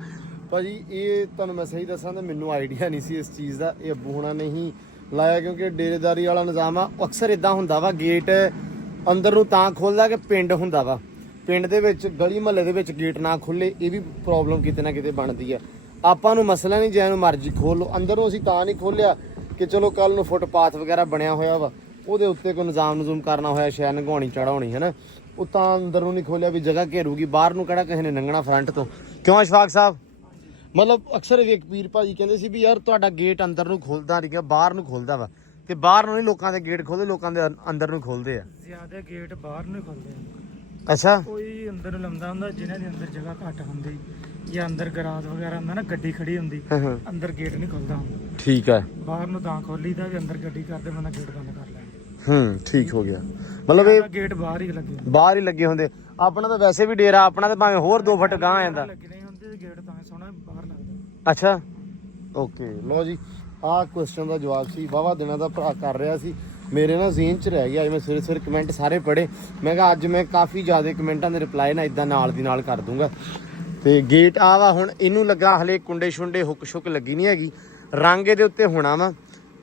ਭਾਜੀ ਇਹ ਤੁਹਾਨੂੰ ਮੈਂ ਸਹੀ ਦੱਸਾਂ ਤਾਂ ਮੈਨੂੰ ਆਈਡੀਆ ਨਹੀਂ ਸੀ ਇਸ ਚੀਜ਼ ਦਾ। ਇਹ ਅੱਬੂ ਹੁਣਾਂ ਨੇ ਹੀ ਲਾਇਆ ਕਿਉਂਕਿ ਡੇਰੇਦਾਰੀ ਵਾਲਾ ਨਿਜ਼ਾਮ ਆ। ਅਕਸਰ ਇਦਾਂ ਹੁੰਦਾ ਵਾ, ਗੇਟ ਅੰਦਰ ਨੂੰ ਤਾਂ ਖੋਲਦਾ ਕਿ ਪਿੰਡ ਹੁੰਦਾ ਵਾ। ਪਿੰਡ ਦੇ ਵਿੱਚ ਗਲੀ ਮਹੱਲੇ ਦੇ ਵਿੱਚ ਗੇਟ ਨਾ ਖੁੱਲੇ, ਇਹ ਵੀ ਪ੍ਰੋਬਲਮ ਕਿਤੇ ਨਾ ਕਿਤੇ ਬਣਦੀ ਆ। ਆਪਾਂ ਨੂੰ ਮਸਲਾ ਨਹੀਂ ਜਿਹਨੂੰ ਮਰਜ਼ੀ ਖੋਲ ਲਓ। ਅੰਦਰੋਂ ਅਸੀਂ ਤਾਂ ਨਹੀਂ ਖੋਲਿਆ ਕਿ ਚਲੋ ਕੱਲ ਨੂੰ ਫੁੱਟਪਾਥ ਵਗੈਰਾ ਬਣਿਆ ਹੋਇਆ ਵਾ, ਉਹਦੇ ਉੱਤੇ ਕੋਈ ਨਿਜ਼ਾਮ ਕਰਨਾ ਹੋਇਆ, ਸ਼ਾਇਦ ਨਗਾਉਣੀ ਚੜਾਉਣੀ ਹੈ ਨਾ, ਉਹ ਤਾਂ ਅੰਦਰ ਨੂੰ ਨਹੀਂ ਖੋਲਿਆ ਵੀ ਜਗ੍ਹਾ ਘੇਰੂਗੀ। ਬਾਹਰ ਨੂੰ ਕਿਹੜਾ ਕਿਸੇ ਨੇ ਲੰਘਣਾ ਫਰੰਟ ਤੋਂ, ਕਿਉਂ ਅਸ਼ਫਾਕ ਸਾਹਿਬ? ਮਤਲਬ ਅਕਸਰ ਇੱਕ ਪੀਰ ਭਾਜੀ ਕਹਿੰਦੇ ਸੀ ਵੀ ਯਾਰ ਤੁਹਾਡਾ ਗੇਟ ਅੰਦਰ ਨੂੰ ਖੁੱਲਦਾ ਨਹੀਂ, ਬਾਹਰ ਨੂੰ ਖੁੱਲਦਾ ਵਾ। ਤੇ ਬਾਹਰ ਨੂੰ ਨਹੀਂ ਲੋਕਾਂ ਦੇ ਗੇਟ ਖੋਲਦੇ, ਲੋਕਾਂ ਦੇ ਅੰਦਰ ਨੂੰ ਖੋਲਦੇ ਆ। ਜ਼ਿਆਦਾ ਗੇਟ ਬਾਹਰ ਨੂੰ ਖੁੱਲਦੇ ਆ। ਅੱਛਾ, ਕੋਈ ਅੰਦਰ ਨੂੰ ਲੰਮਦਾ ਹੁੰਦਾ ਜਿਨ੍ਹਾਂ ਦੇ ਅੰਦਰ ਜਗ੍ਹਾ ਘੱਟ ਹੁੰਦੀ ਜਾਂ ਅੰਦਰ ਗਰਾਜ ਵਗੈਰਾ ਹੁੰਦਾ ਨਾ, ਗੱਡੀ ਖੜੀ ਹੁੰਦੀ, ਅੰਦਰ ਗੇਟ ਨਹੀਂ ਖੁੱਲਦਾ ਹੁੰਦਾ। ਠੀਕ ਹੈ। ਬਾਹਰ ਨੂੰ ਤਾਂ ਖੋਲੀਦਾ ਵੀ ਅੰਦਰ ਗੱਡੀ ਕਰਦੇ ਬੰਦਾ ਗੇਟ ਬੰਦ ਕਰ ਲੈਂਦਾ। ਠੀਕ ਹੋ ਗਿਆ। ਮਤਲਬ ਇਹ ਗੇਟ ਬਾਹਰ ਹੀ ਲੱਗੇ, ਬਾਹਰ ਹੀ ਲੱਗੇ ਹੁੰਦੇ। ਆਪਣਾ ਤਾਂ ਵੈਸੇ ਵੀ ਡੇਰਾ ਆਪਣਾ ਤਾਂ ਭਾਵੇਂ ਹੋਰ 2 ਫੁੱਟ ਗਾਂਹ ਆ ਜਾਂਦਾ। ਲੱਗੇ ਨਹੀਂ ਹੁੰਦੇ ਗੇਟ ਤਾਂ ਸੋਹਣਾ ਬਾਹਰ ਲੱਗਦਾ। ਅੱਛਾ ਓਕੇ। ਲੋ ਜੀ ਆਹ ਕੁਐਸਚਨ ਦਾ ਜਵਾਬ ਸੀ। ਵਾਹਵਾ ਦਿਨਾਂ ਦਾ ਭਰਾ ਕਰ ਰਿਹਾ ਸੀ, ਮੇਰੇ ਨਾ ਜ਼ਹਨ 'ਚ ਰਹਿ ਗਿਆ। ਅੱਜ ਮੈਂ ਸਵੇਰੇ ਕਮੈਂਟ ਸਾਰੇ ਪੜ੍ਹੇ। ਮੈਂ ਕਿਹਾ ਅੱਜ ਮੈਂ ਕਾਫੀ ਜ਼ਿਆਦਾ ਕਮੈਂਟਾਂ ਦੇ ਰਿਪਲਾਈ ਨਾ ਇਦਾਂ ਨਾਲ ਦੀ ਨਾਲ ਕਰ ਦੂੰਗਾ। ਤੇ ਗੇਟ ਆ ਵਾ ਹੁਣ, ਇਹਨੂੰ ਲੱਗਾ ਹਲੇ ਕੁੰਡੇ ਸ਼ੁੰਡੇ ਹੁੱਕ ਸ਼ੁੱਕ ਲੱਗੀ ਨਹੀਂ ਹੈਗੀ। ਰੰਗ ਇਹਦੇ ਉੱਤੇ ਹੋਣਾ ਵਾ,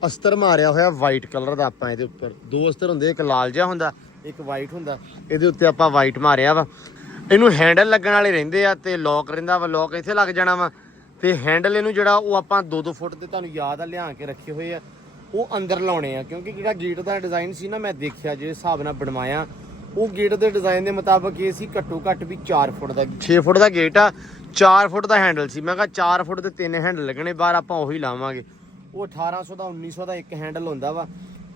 ਅਸਤਰ ਮਾਰਿਆ ਹੋਇਆ ਵਾਈਟ ਕਲਰ ਦਾ। ਆਪਾਂ ਇਹਦੇ ਉੱਪਰ 2 ਅਸਤਰ ਹੁੰਦੇ, ਇੱਕ ਲਾਲ ਜਿਹਾ ਹੁੰਦਾ, ਇੱਕ ਵਾਈਟ ਹੁੰਦਾ। ਇਹਦੇ ਉੱਤੇ ਆਪਾਂ ਵਾਈਟ ਮਾਰਿਆ ਵਾ। ਇਹਨੂੰ ਹੈਂਡਲ ਲੱਗਣ ਵਾਲੇ ਰਹਿੰਦੇ ਆ ਤੇ ਲੋਕ ਰਹਿੰਦਾ ਵਾ। ਲੋਕ ਇੱਥੇ ਲੱਗ ਜਾਣਾ ਵਾ ਤੇ ਹੈਂਡਲ ਇਹਨੂੰ ਜਿਹੜਾ ਉਹ ਆਪਾਂ 2-2 ਫੁੱਟ ਦੇ ਤੁਹਾਨੂੰ ਯਾਦ ਆ ਲਿਆ ਕੇ ਰੱਖੇ ਹੋਏ ਆ, ਉਹ ਅੰਦਰ ਲਾਉਣੇ ਆ। ਕਿਉਂਕਿ ਜਿਹੜਾ ਗੇਟ ਦਾ ਡਿਜ਼ਾਈਨ ਸੀ ਨਾ, ਮੈਂ ਦੇਖਿਆ ਜਿਹੜੇ ਹਿਸਾਬ ਨਾਲ ਬਣਵਾਇਆ, ਉਹ ਗੇਟ ਦੇ ਡਿਜ਼ਾਈਨ ਦੇ ਮੁਤਾਬਕ ਇਹ ਸੀ ਘੱਟੋ ਘੱਟ ਵੀ 4 ਫੁੱਟ ਦਾ, 6 ਫੁੱਟ ਦਾ ਗੇਟ ਆ, 4 ਫੁੱਟ ਦਾ ਹੈਂਡਲ ਸੀ। ਮੈਂ ਕਿਹਾ 4 ਫੁੱਟ ਦੇ 3 ਹੈਂਡਲ ਲੱਗਣੇ ਬਾਹਰ, ਆਪਾਂ ਉਹੀ ਲਾਵਾਂਗੇ। ਉਹ 1800 ਦਾ 1900 ਦਾ ਇੱਕ ਹੈਂਡਲ ਹੁੰਦਾ ਵਾ,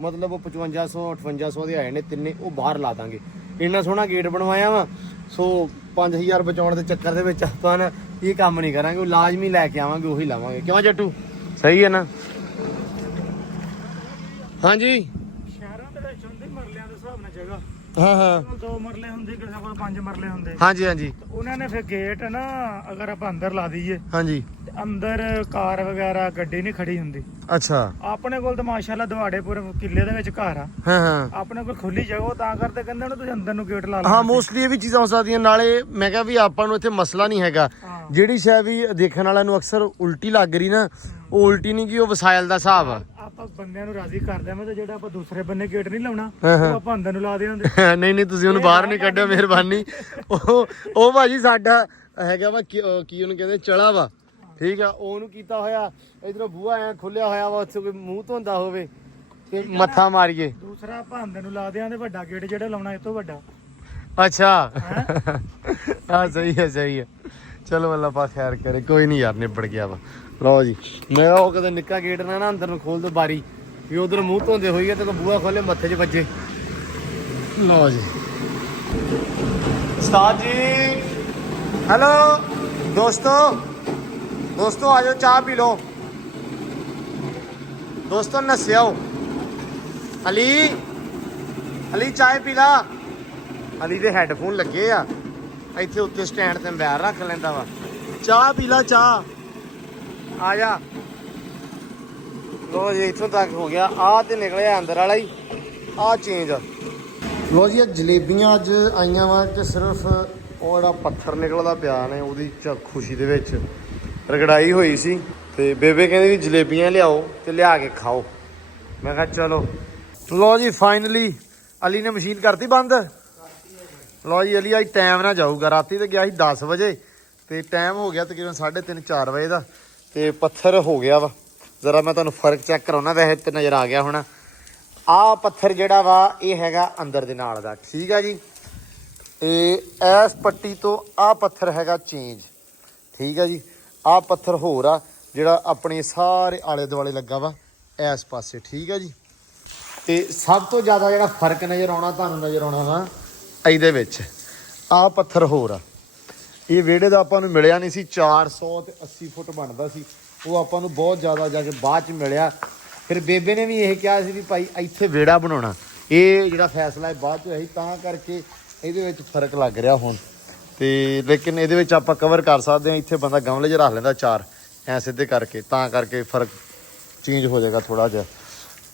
ਮਤਲਬ ਉਹ 5500 5800 ਦੇ ਆਏ ਨੇ ਤਿੰਨੇ, ਉਹ ਬਾਹਰ ਲਾ ਦਾਂਗੇ। ਇੰਨਾ ਸੋਹਣਾ ਗੇਟ ਬਣਵਾਇਆ ਵਾ। ਸੋ 5000 ਬਚਾਉਣ ਦੇ ਚੱਕਰ ਦੇ ਵਿੱਚ ਆਪਾਂ ਨਾ ਇਹ ਕੰਮ ਨਹੀਂ ਕਰਾਂਗੇ, ਉਹ ਲਾਜ਼ਮੀ ਲੈ ਕੇ ਆਵਾਂਗੇ, ਉਹੀ ਲਾਵਾਂਗੇ। ਕਿਉਂ ਜੱਟੂ? ਸਹੀ ਹੈ ਨਾ? ਹਾਂਜੀ ਸ਼ਹਿਰਾਂ ਦੇ ਵਿੱਚ ਹੁੰਦੇ ਮਰਲਿਆਂ ਦੇ ਹਿਸਾਬ ਨਾਲ ਜਗ੍ਹਾ, ਹਾਂ ਹਾਂ ਕੋਲ 2 ਮਰਲੇ ਹੁੰਦੇ, ਕਿਸੇ ਕੋਲ 5 ਮਰਲੇ ਹੁੰਦੇ। ਹਾਂਜੀ ਹਾਂਜੀ ਤੇ ਉਹਨਾਂ ਨੇ ਫਿਰ ਗੇਟ ਨਾ ਅਗਰ ਆਪਾਂ ਅੰਦਰ ਲਾ ਦਈਏ ਹਾਂਜੀ ਤੇ ਅੰਦਰ ਕਾਰ ਵਗੈਰਾ ਗੱਡੀ ਨਹੀਂ ਖੜੀ ਹੁੰਦੀ। ਅੱਛਾ ਆਪਣੇ ਕੋਲ ਤਾਂ ਮਾਸ਼ਾਅੱਲਾ ਦਵਾੜੇਪੁਰ ਕਿੱਲੇ ਦੇ ਵਿੱਚ ਘਰ ਆ, ਹਾਂ ਹਾਂ ਆਪਣੇ ਕੋਲ ਖੁੱਲੀ ਜਗ੍ਹਾ, ਤਾਂ ਕਰਦੇ ਕਹਿੰਦੇ ਉਹਨੂੰ ਤੁਸੀਂ ਅੰਦਰ ਨੂੰ ਗੇਟ ਲਾ ਲਓ। ਹਾਂ ਮੋਸਟਲੀ ਇਹ ਵੀ ਚੀਜ਼ਾਂ ਹੋ ਸਕਦੀਆਂ। ਨਾਲੇ ਮੈਂ ਕਿਹਾ ਵੀ ਆਪਾਂ ਨੂੰ ਇੱਥੇ ਮਸਲਾ ਨਹੀਂ ਹੈਗਾ। ਹਾਂ। ਜਿਹੜੀ ਸ਼ੈ ਵੀ ਦੇਖਣ ਵਾਲਿਆਂ ਨੂੰ ਅਕਸਰ ਉਲਟੀ ਲੱਗ ਰਹੀ ਨਾ, ਉਹ ਉਲਟੀ ਨਹੀਂ, ਕਿ ਉਹ ਵਸਾਇਲ ਦਾ ਹਿਸਾਬ ਆ। ਆਪਾਂ ਬੰਦਿਆਂ ਨੂੰ ਰਾਜ਼ੀ ਕਰਦੇ ਮੈਂ, ਤੇ ਜਿਹੜਾ ਆਪਾਂ ਦੂਸਰੇ ਬੰਨੇ ਗੇਟ ਨਹੀਂ ਲਾਉਣਾ ਹਾਂ, ਹਾਂ। ਉਹ ਆਪਾਂ ਅੰਦਰ ਨੂੰ ਲਾ ਦਿਆਂਗੇ। ਨਹੀਂ ਨਹੀਂ ਤੁਸੀਂ ਉਹਨੂੰ ਬਾਹਰ ਨਹੀਂ ਕੱਢਿਓ, ਮਿਹਰਬਾਨੀ। ਉਹ ਭਾਜੀ ਸਾਡਾ ਹੈਗਾ ਵਾ ਕੀ ਉਹਨੂੰ ਕਹਿੰਦੇ, ਚੜਾ ਵਾ, ਠੀਕ ਆ। ਉਹਨੂੰ ਕੀਤਾ ਹੋਇਆ ਇਧਰੋਂ ਬੂਹਾ ਐ ਖੁੱਲਿਆ ਹੋਇਆ ਵਾ, ਉੱਥੇ ਕੋਈ ਮੂੰਹ ਧੋਂਦਾ ਹੋਵੇ ਤੇ ਮੱਥਾ ਮਾਰੀਏ। ਦੂਸਰਾ ਆਪਾਂ ਅੰਦਰ ਨੂੰ ਲਾ ਦਿਆਂਗੇ, ਵੱਡਾ ਗੇਟ ਜਿਹੜਾ ਲਾਉਣਾ ਇਹ ਤੋਂ ਵੱਡਾ। ਅੱਛਾ ਹਾਂ ਸਹੀ ਹੈ ਸਹੀ ਹੈ। ਚਲੋ ਅੱਲਾ ਪਾ ਖੈਰ ਕਰੇ, ਕੋਈ ਨਹੀਂ ਯਾਰ, ਨਿਬੜ ਗਿਆ ਵਾ। ਲਓ ਜੀ, ਮੈਂ ਉਹ ਕਦੇ ਨਿੱਕਾ ਗੇਟ ਨਾ ਅੰਦਰ ਨੂੰ ਖੋਲ ਦੋ ਬਾਰੀ, ਵੀ ਉਧਰ ਮੂੰਹ ਧੋਂਦੇ ਹੋਈਏ ਤੇ ਬੂਹਾ ਖੋਲੇ ਮੱਥੇ 'ਚ ਵੱਜੇ। ਲਓ ਜੀ ਉਸਤਾਦ ਜੀ, ਹੈਲੋ ਦੋਸਤੋ ਆ ਜਾਓ, ਚਾਹ ਪੀ ਲਓ ਦੋਸਤੋ, ਨਸਿਆਓ। ਅਲੀ ਚਾਹ ਪੀ ਲਾ। ਅਲੀ ਦੇ ਹੈੱਡਫੋਨ ਲੱਗੇ ਆ, ਇੱਥੇ ਉੱਤੇ ਸਟੈਂਡ ਤੇ ਬੈਰ ਰੱਖ ਲੈਂਦਾ ਵਾ। ਚਾਹ ਪੀ ਲਾ, ਚਾਹ ਆ ਜਾ। ਲੋ ਜੀ ਇੱਥੋਂ ਤੱਕ ਹੋ ਗਿਆ, ਆ ਤੇ ਨਿਕਲਿਆ ਅੰਦਰ ਵਾਲਾ ਹੀ, ਆ ਚੇਂਜ। ਲੋ ਜੀ ਇਹ ਜਲੇਬੀਆਂ ਅੱਜ ਆਈਆਂ ਵਾ ਕਿ ਸਿਰਫ ਉਹ ਜਿਹੜਾ ਪੱਥਰ ਨਿਕਲਦਾ ਪਿਆ ਨੇ ਉਹਦੀ ਖੁਸ਼ੀ ਦੇ ਵਿੱਚ ਰਗੜਾਈ ਹੋਈ ਸੀ। ਤੇ ਬੇਬੇ ਕਹਿੰਦੀ ਵੀ ਜਲੇਬੀਆਂ ਲਿਆਓ ਤੇ ਲਿਆ ਕੇ ਖਾਓ। ਮੈਂ ਕਿਹਾ ਚਲੋ। ਲੋ ਜੀ ਫਾਈਨਲੀ ਅਲੀ ਨੇ ਮਸ਼ੀਨ ਕਰਤੀ ਬੰਦ। ਲਓ ਜੀ ਅਲੀ ਅੱਜ ਟਾਈਮ ਨਾਲ ਜਾਊਗਾ, ਰਾਤੀ ਤੇ ਗਿਆ ਸੀ 10 ਵਜੇ ਤੇ ਟਾਈਮ ਹੋ ਗਿਆ ਤਕਰੀਬਨ 3:30 4 ਵਜੇ ਦਾ, ਤੇ ਪੱਥਰ ਹੋ ਗਿਆ ਵਾ। ਜ਼ਰਾ ਮੈਂ ਤੁਹਾਨੂੰ ਫਰਕ ਚੈੱਕ ਕਰਾਉਣਾ, ਵੈਸੇ ਤੇ ਨਜ਼ਰ ਆ ਗਿਆ ਹੋਣਾ। ਆਹ ਪੱਥਰ ਜਿਹੜਾ ਵਾ ਇਹ ਹੈਗਾ ਅੰਦਰ ਦੇ ਨਾਲ ਦਾ, ਠੀਕ ਆ ਜੀ। ਤੇ ਇਸ ਪੱਟੀ ਤੋਂ ਆਹ ਪੱਥਰ ਹੈਗਾ ਚੇਂਜ, ਠੀਕ ਆ ਜੀ। ਆਹ ਪੱਥਰ ਹੋਰ ਆ ਜਿਹੜਾ ਆਪਣੇ ਸਾਰੇ ਆਲੇ ਦੁਆਲੇ ਲੱਗਾ ਵਾ ਇਸ ਪਾਸੇ, ਠੀਕ ਆ ਜੀ। ਤੇ ਸਭ ਤੋਂ ਜ਼ਿਆਦਾ ਜਿਹੜਾ ਫਰਕ ਨਜ਼ਰ ਆਉਣਾ ਤੁਹਾਨੂੰ ਨਜ਼ਰ ਆਉਣਾ ਵਾ ਇਹਦੇ ਵਿੱਚ, ਆਹ ਪੱਥਰ ਹੋਰ ਆ। ਇਹ ਵਿਹੜੇ ਦਾ ਆਪਾਂ ਨੂੰ ਮਿਲਿਆ ਨਹੀਂ ਸੀ, 480 ਫੁੱਟ ਬਣਦਾ ਸੀ, ਉਹ ਆਪਾਂ ਨੂੰ ਬਹੁਤ ਜ਼ਿਆਦਾ ਜਾ ਕੇ ਬਾਅਦ 'ਚ ਮਿਲਿਆ। ਫਿਰ ਬੇਬੇ ਨੇ ਵੀ ਇਹ ਕਿਹਾ ਸੀ ਵੀ ਭਾਈ ਇੱਥੇ ਵਿਹੜਾ ਬਣਾਉਣਾ। ਇਹ ਜਿਹੜਾ ਫੈਸਲਾ ਹੈ ਬਾਅਦ 'ਚ ਹੋਇਆ ਸੀ, ਤਾਂ ਕਰਕੇ ਇਹਦੇ ਵਿੱਚ ਫਰਕ ਲੱਗ ਰਿਹਾ ਹੁਣ। ਤੇ ਲੇਕਿਨ ਇਹਦੇ ਵਿੱਚ ਆਪਾਂ ਕਵਰ ਕਰ ਸਕਦੇ ਹਾਂ। ਇੱਥੇ ਬੰਦਾ ਗਮਲੇ 'ਚ ਰੱਖ ਲੈਂਦਾ 4 ਐ ਸਿੱਧੇ ਕਰਕੇ, ਤਾਂ ਕਰਕੇ ਫਰਕ ਚੇਂਜ ਹੋ ਜਾਏਗਾ ਥੋੜਾ ਜਿਹਾ।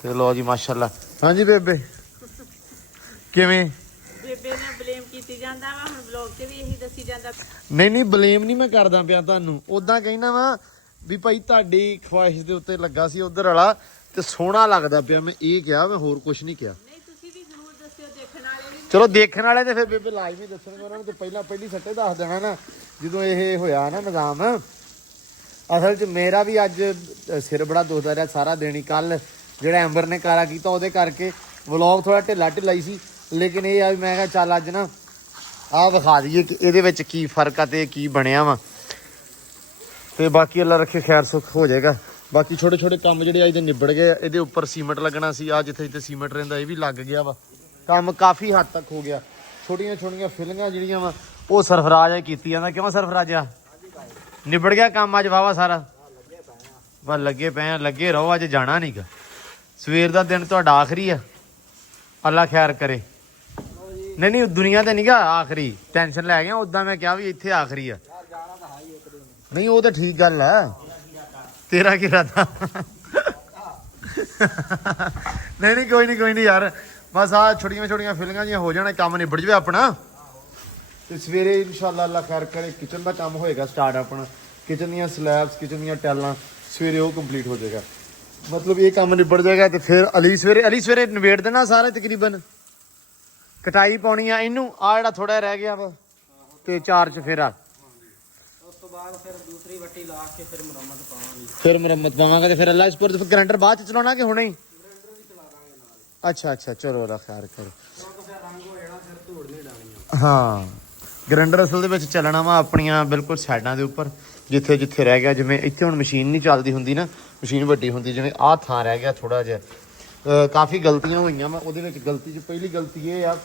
ਤੇ ਲਓ ਜੀ ਮਾਸ਼ਾਅੱਲਾ। ਹਾਂਜੀ ਬੇਬੇ ਕਿਵੇਂ? ਬੇਬੇ ਨੇ ਬਲੇਮ ਕੀਤੀ ਜਾਂਦਾ ਵਾ, ਹੁਣ ਵਲੌਗ 'ਚ ਵੀ ਇਹੀ ਦੱਸੀ ਜਾਂਦਾ। ਨਹੀਂ ਬਲੇਮ ਨਹੀਂ ਮੈਂ ਕਰਦਾ ਪਿਆ ਤੁਹਾਨੂੰ, ਉਦਾਂ ਕਹਿਣਾ ਵਾ ਵੀ ਭਾਈ ਤੁਹਾਡੀ ਖਵਾਇਸ਼ ਦੇ ਉੱਤੇ ਲੱਗਾ ਸੀ ਉਧਰ ਵਾਲਾ, ਤੇ ਸੋਹਣਾ ਲੱਗਦਾ ਪਿਆ, ਮੈਂ ਇਹ ਕਿਹਾ, ਮੈਂ ਹੋਰ ਕੁਝ ਨਹੀਂ ਕਿਹਾ। ਨਹੀਂ ਤੁਸੀਂ ਵੀ ਜ਼ਰੂਰ ਦੱਸਿਓ, ਦੇਖਣ ਵਾਲੇ ਵੀ। ਚਲੋ ਦੇਖਣ ਵਾਲੇ ਤੇ ਫਿਰ ਬੇਬੇ ਲਾਜ਼ਮੀ ਦੱਸਣਗੇ, ਉਹਨਾਂ ਨੂੰ ਤੇ ਪਹਿਲੀ ਸੱਟੇ ਦੱਸ ਦੇਣਾ ਨਾ ਜਦੋਂ ਇਹ ਹੋਇਆ ਨਾ ਨਿਜ਼ਾਮ। ਅਸਲ 'ਚ ਮੇਰਾ ਵੀ ਅੱਜ ਸਿਰ ਬੜਾ ਦੁਖਦਾ ਰਿਹਾ ਸਾਰਾ ਦਿਨ ਹੀ। ਕੱਲ ਜਿਹੜਾ ਐਂਬਰ ਨੇ ਕਾਰਾ ਕੀਤਾ ਉਹਦੇ ਕਰਕੇ ਵਲੌਗ ਥੋੜਾ ਢਿੱਲਾ ਹੀ ਸੀ, ਲੇਕਿਨ ਇਹ ਆ ਵੀ ਮੈਂ ਕਿਹਾ ਚੱਲ ਅੱਜ ਨਾ ਆਹ ਵਿਖਾ ਦਈਏ ਕਿ ਇਹਦੇ ਵਿੱਚ ਕੀ ਫਰਕ ਆ ਤੇ ਕੀ ਬਣਿਆ ਵਾ। ਤੇ ਬਾਕੀ ਅੱਲਾ ਰੱਖੇ ਖੈਰ ਸੁੱਖ ਹੋ ਜਾਏਗਾ। ਬਾਕੀ ਛੋਟੇ ਛੋਟੇ ਕੰਮ ਜਿਹੜੇ ਅੱਜ ਦੇ ਨਿਬੜ ਗਏ। ਇਹਦੇ ਉੱਪਰ ਸੀਮੈਂਟ ਲੱਗਣਾ ਸੀ, ਆ ਜਿੱਥੇ ਜਿੱਥੇ ਸੀਮੈਂਟ ਰਹਿੰਦਾ ਇਹ ਵੀ ਲੱਗ ਗਿਆ ਵਾ, ਕੰਮ ਕਾਫੀ ਹੱਦ ਤੱਕ ਹੋ ਗਿਆ। ਛੋਟੀਆਂ ਛੋਟੀਆਂ ਫਿਲਿੰਗਾਂ ਜਿਹੜੀਆਂ ਵਾ ਉਹ ਸਰਫਰਾਜ਼ ਆ ਕੀਤੀ ਜਾਂਦਾ। ਕਿਉਂ ਸਰਫਰਾਜ਼ਾ ਨਿਬੜ ਗਿਆ ਕੰਮ ਅੱਜ ਵਾਵਾ ਸਾਰਾ? ਬਸ ਲੱਗੇ ਪਏ ਆ, ਲੱਗੇ ਰਹੋ, ਅੱਜ ਜਾਣਾ ਨੀਗਾ। ਸਵੇਰ ਦਾ ਦਿਨ ਤੁਹਾਡਾ ਆਖਰੀ ਆ, ਅੱਲਾ ਖੈਰ ਕਰੇ। ਨਹੀਂ ਦੁਨੀਆ ਤੇ ਨੀਗਾ ਆਖਰੀ, ਟੈਨਸ਼ਨ ਲੈ ਗਿਆ। ਉਦਾਂ ਮੈਂ ਕਿਹਾ ਵੀ ਇੱਥੇ ਆਖਰੀ ਆ। ਨਹੀਂ ਉਹ ਤਾਂ ਠੀਕ ਗੱਲ ਆ, ਤੇਰਾ ਕੀ ਇਰਾਦਾ? ਨਹੀਂ ਕੋਈ ਨਹੀਂ ਯਾਰ, ਬਸ ਆ ਛੋਟੀਆਂ ਫਿਲਿੰਗਾਂ ਜਿਹੀਆਂ ਹੋ ਜਾਣਾ, ਕੰਮ ਨਿਬੜ ਜਵੇ ਆਪਣਾ। ਤੇ ਸਵੇਰੇ ਇਨਸ਼ਾਅੱਲਾ ਅੱਲਾ ਖੈਰ ਕਰੇ ਕਿਚਨ ਦਾ ਕੰਮ ਹੋਏਗਾ ਸਟਾਰਟ ਆਪਣਾ। ਕਿਚਨ ਦੀਆਂ ਸਲੈਬਸ, ਕਿਚਨ ਦੀਆਂ ਟੈਲਾਂ ਸਵੇਰੇ ਉਹ ਕੰਪਲੀਟ ਹੋ ਜਾਏਗਾ। ਮਤਲਬ ਇਹ ਕੰਮ ਨਿਬੜ ਜਾਏਗਾ ਤੇ ਫਿਰ ਅਲੀ ਸਵੇਰੇ ਨਿਬੇੜ ਦੇਣਾ ਸਾਰਾ ਤਕਰੀਬਨ। ਕਟਾਈ ਪਾਉਣੀ ਆ ਇਹਨੂੰ, ਆ ਜਿਹੜਾ ਥੋੜਾ ਰਹਿ ਗਿਆ ਵਾ, ਤੇ 4 ਚ ਫੇਰਾ। ਉਸ ਤੋਂ ਬਾਅਦ ਫਿਰ ਦੂਸਰੀ ਵੱਟੀ ਲਾ ਕੇ ਫਿਰ ਮੁਰੰਮਤ ਪਾਵਾਂਗੇ। ਫਿਰ ਮੁਰੰਮਤ ਪਾਵਾਂਗੇ ਤੇ ਫਿਰ ਅੱਲਾ ਇਸ ਪਰ ਗ੍ਰਾਈਂਡਰ ਬਾਅਦ ਚ ਚਲਾਉਣਾ ਕਿ ਹੁਣੇ ਹੀ? ਗ੍ਰਾਈਂਡਰ ਵੀ ਚਲਾ ਦਾਂਗੇ ਨਾਲ। ਅੱਛਾ ਚਲੋ ਅੱਲਾ ਖੈਰ ਕਰੇ। ਕਿਉਂਕਿ ਫਿਰ ਰੰਗ ਹੋ ਜਾਣਾ, ਫਿਰ ਧੂੜ ਨਹੀਂ ਡਾਲਣੀ। ਹਾਂ ਗ੍ਰਾਈਂਡਰ ਅਸਲ ਦੇ ਵਿੱਚ ਚੱਲਣਾ ਵਾ ਆਪਣੀਆਂ ਬਿਲਕੁਲ ਸਾਈਡਾਂ ਦੇ ਉੱਪਰ, ਜਿੱਥੇ ਰਹਿ ਗਿਆ। ਜਿਵੇਂ ਇੱਥੇ ਹੁਣ ਮਸ਼ੀਨ ਨਹੀਂ ਚੱਲਦੀ ਹੁੰਦੀ ਨਾ, ਮਸ਼ੀਨ ਵੱਡੀ ਹੁੰਦੀ, ਜਿਵੇਂ ਆਹ ਥਾਂ ਰਹਿ ਗਿਆ ਥੋੜਾ ਜਿਹਾ। ਕਾਫੀ ਗਲਤੀਆਂ ਹੋਈਆਂ ਵਾ ਉਹਦੇ ਵਿੱਚ। ਪਹਿਲੀ ਗਲਤੀ ਇਹ ਆ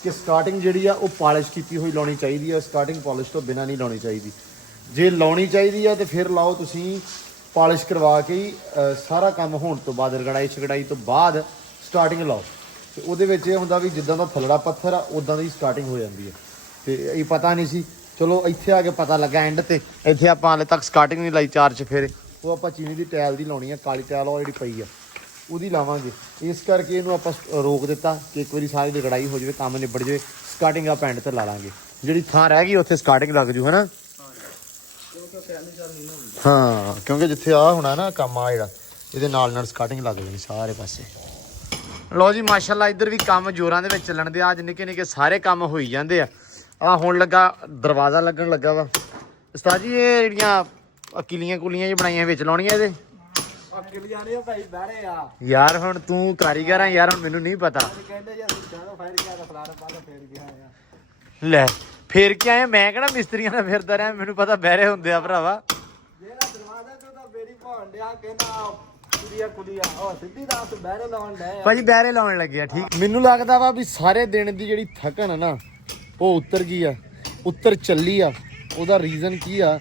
ਕਿ ਸਟਾਰਟਿੰਗ ਜਿਹੜੀ ਆ ਉਹ ਪਾਲਿਸ਼ ਕੀਤੀ ਹੋਈ ਲਾਉਣੀ ਚਾਹੀਦੀ ਆ। ਸਟਾਰਟਿੰਗ ਪਾਲਿਸ਼ ਤੋਂ ਬਿਨਾਂ ਨਹੀਂ ਲਾਉਣੀ ਚਾਹੀਦੀ। ਜੇ ਲਾਉਣੀ ਚਾਹੀਦੀ ਆ ਤੇ ਫਿਰ ਲਾਓ ਤੁਸੀਂ ਪਾਲਿਸ਼ ਕਰਵਾ ਕੇ ਹੀ। ਸਾਰਾ ਕੰਮ ਹੋਣ ਤੋਂ ਬਾਅਦ, ਰਗੜਾਈ ਛਗੜਾਈ ਤੋਂ ਬਾਅਦ ਸਟਾਰਟਿੰਗ ਲਾਓ। ਤੇ ਉਹਦੇ ਵਿੱਚ ਇਹ ਹੁੰਦਾ ਵੀ ਜਿੱਦਾਂ ਦਾ ਥੱਲੜਾ ਪੱਥਰ ਆ ਉਦਾਂ ਦੀ ਸਟਾਰਟਿੰਗ ਹੋ ਜਾਂਦੀ ਹੈ। ਤੇ ਇਹ ਪਤਾ ਨਹੀਂ ਸੀ, ਚਲੋ ਇੱਥੇ ਆ ਕੇ ਪਤਾ ਲੱਗਾ ਐਂਡ ਤੇ। ਇੱਥੇ ਆਪਾਂ ਹਾਲੇ ਤੱਕ ਸਟਾਰਟਿੰਗ ਨਹੀਂ ਲਾਈ 4 ਚਫੇਰੇ। ਉਹ ਆਪਾਂ ਚੀਨੀ ਦੀ ਟਾਇਲ ਦੀ ਲਾਉਣੀ ਆ, ਕਾਲੀ ਟਾਇਲ ਉਹ ਜਿਹੜੀ ਪਈ ਆ ਉਹਦੀ ਲਾਵਾਂਗੇ। ਇਸ ਕਰਕੇ ਇਹਨੂੰ ਆਪਾਂ ਰੋਕ ਦਿੱਤਾ ਕਿ ਇੱਕ ਵਾਰੀ ਸਾਰੀ ਲੜਾਈ ਹੋ ਜਾਵੇ, ਕੰਮ ਨਿਬੜ ਜਾਵੇ, ਸਟਾਰਟਿੰਗ ਆਪਾਂ ਐਂਡ ਤੇ ਲਾ ਲਾਂਗੇ। ਜਿਹੜੀ ਥਾਂ ਰਹਿ ਗਈ ਉੱਥੇ ਸਟਾਰਟਿੰਗ ਲੱਗ ਜੂ, ਹਨਾ। ਹਾਂ, ਕਿਉਂਕਿ ਜਿੱਥੇ ਆ ਹੋਣਾ ਨਾ ਕੰਮ ਆ ਜਿਹੜਾ, ਇਹਦੇ ਨਾਲ ਨਾਲ ਸਟਾਰਟਿੰਗ ਲੱਗ ਜਾਣੀ ਸਾਰੇ ਪਾਸੇ। ਲਓ ਜੀ ਮਾਸ਼ਾਅੱਲਾ, ਇੱਧਰ ਵੀ ਕੰਮ ਜ਼ੋਰਾਂ ਦੇ ਵਿੱਚ ਚੱਲਣ ਦੇ। ਅੱਜ ਨਿੱਕੇ ਨਿੱਕੇ ਸਾਰੇ ਕੰਮ ਹੋਈ ਜਾਂਦੇ ਆ। ਆ ਹੁਣ ਲੱਗਾ ਦਰਵਾਜ਼ਾ ਲੱਗਣ ਲੱਗਾ ਵਾ। ਉਸਤਾਦ ਜੀ ਇਹ ਜਿਹੜੀਆਂ ਕਿਲੀਆਂ ਕੁਲੀਆਂ ਜਿਹੀ ਬਣਾਈਆਂ ਵਿੱਚ ਲਾਉਣੀਆਂ ਇਹਦੇ? ਕਿਲੀਆਂ ਨੇ ਭਾਈ ਬਹਿਰੇ ਆ ਯਾਰ ਹੁਣ ਤੂੰ ਕਾਰੀਗਰ ਆ ਯਾਰ, ਹੁਣ ਮੈਨੂੰ ਨਹੀਂ ਪਤਾ। ਕਹਿੰਦੇ ਜੇ ਜਦੋਂ ਫਾਇਰ ਕਿਆ ਤਾਂ ਫਲਾਣਾ ਬਾਅਦ ਫੇਰ ਗਿਆ ਆ। ਲੈ ਫੇਰ ਕੀ ਆਇਆ, ਮੈਂ ਕਿਹੜਾ ਮਿਸਤਰੀਆਂ ਦਾ ਫਿਰਦਾ ਰਿਹਾ, ਮੈਨੂੰ ਪਤਾ ਬਹਿਰੇ ਹੁੰਦੇ ਆ ਭਰਾਵਾ। ਜਿਹੜਾ ਦਰਵਾਜ਼ਾ ਤੋਂ ਤਾਂ ਬੇੜੀ ਭਾਣ ਡਿਆ ਕਹਿੰਦਾ ਕੁੜੀਆਂ ਉਹ ਸਿੱਧੀ ਰਾਤ ਬਹਿਰੇ ਲਾਉਣ ਡਿਆ ਭਾਜੀ ਬਹਿਰੇ ਲਾਉਣ ਲੱਗਿਆ। ਠੀਕ, ਮੈਨੂੰ ਲੱਗਦਾ ਵਾ ਵੀ ਸਾਰੇ ਦਿਨ ਦੀ ਜਿਹੜੀ ਥਕਨ ਆ ਨਾ ਉਹ ਉਤਰ ਗਈ ਆ, ਉੱਤਰ ਚੱਲੀ ਆ। ਉਹਦਾ ਰੀਜ਼ਨ ਕੀ ਆ?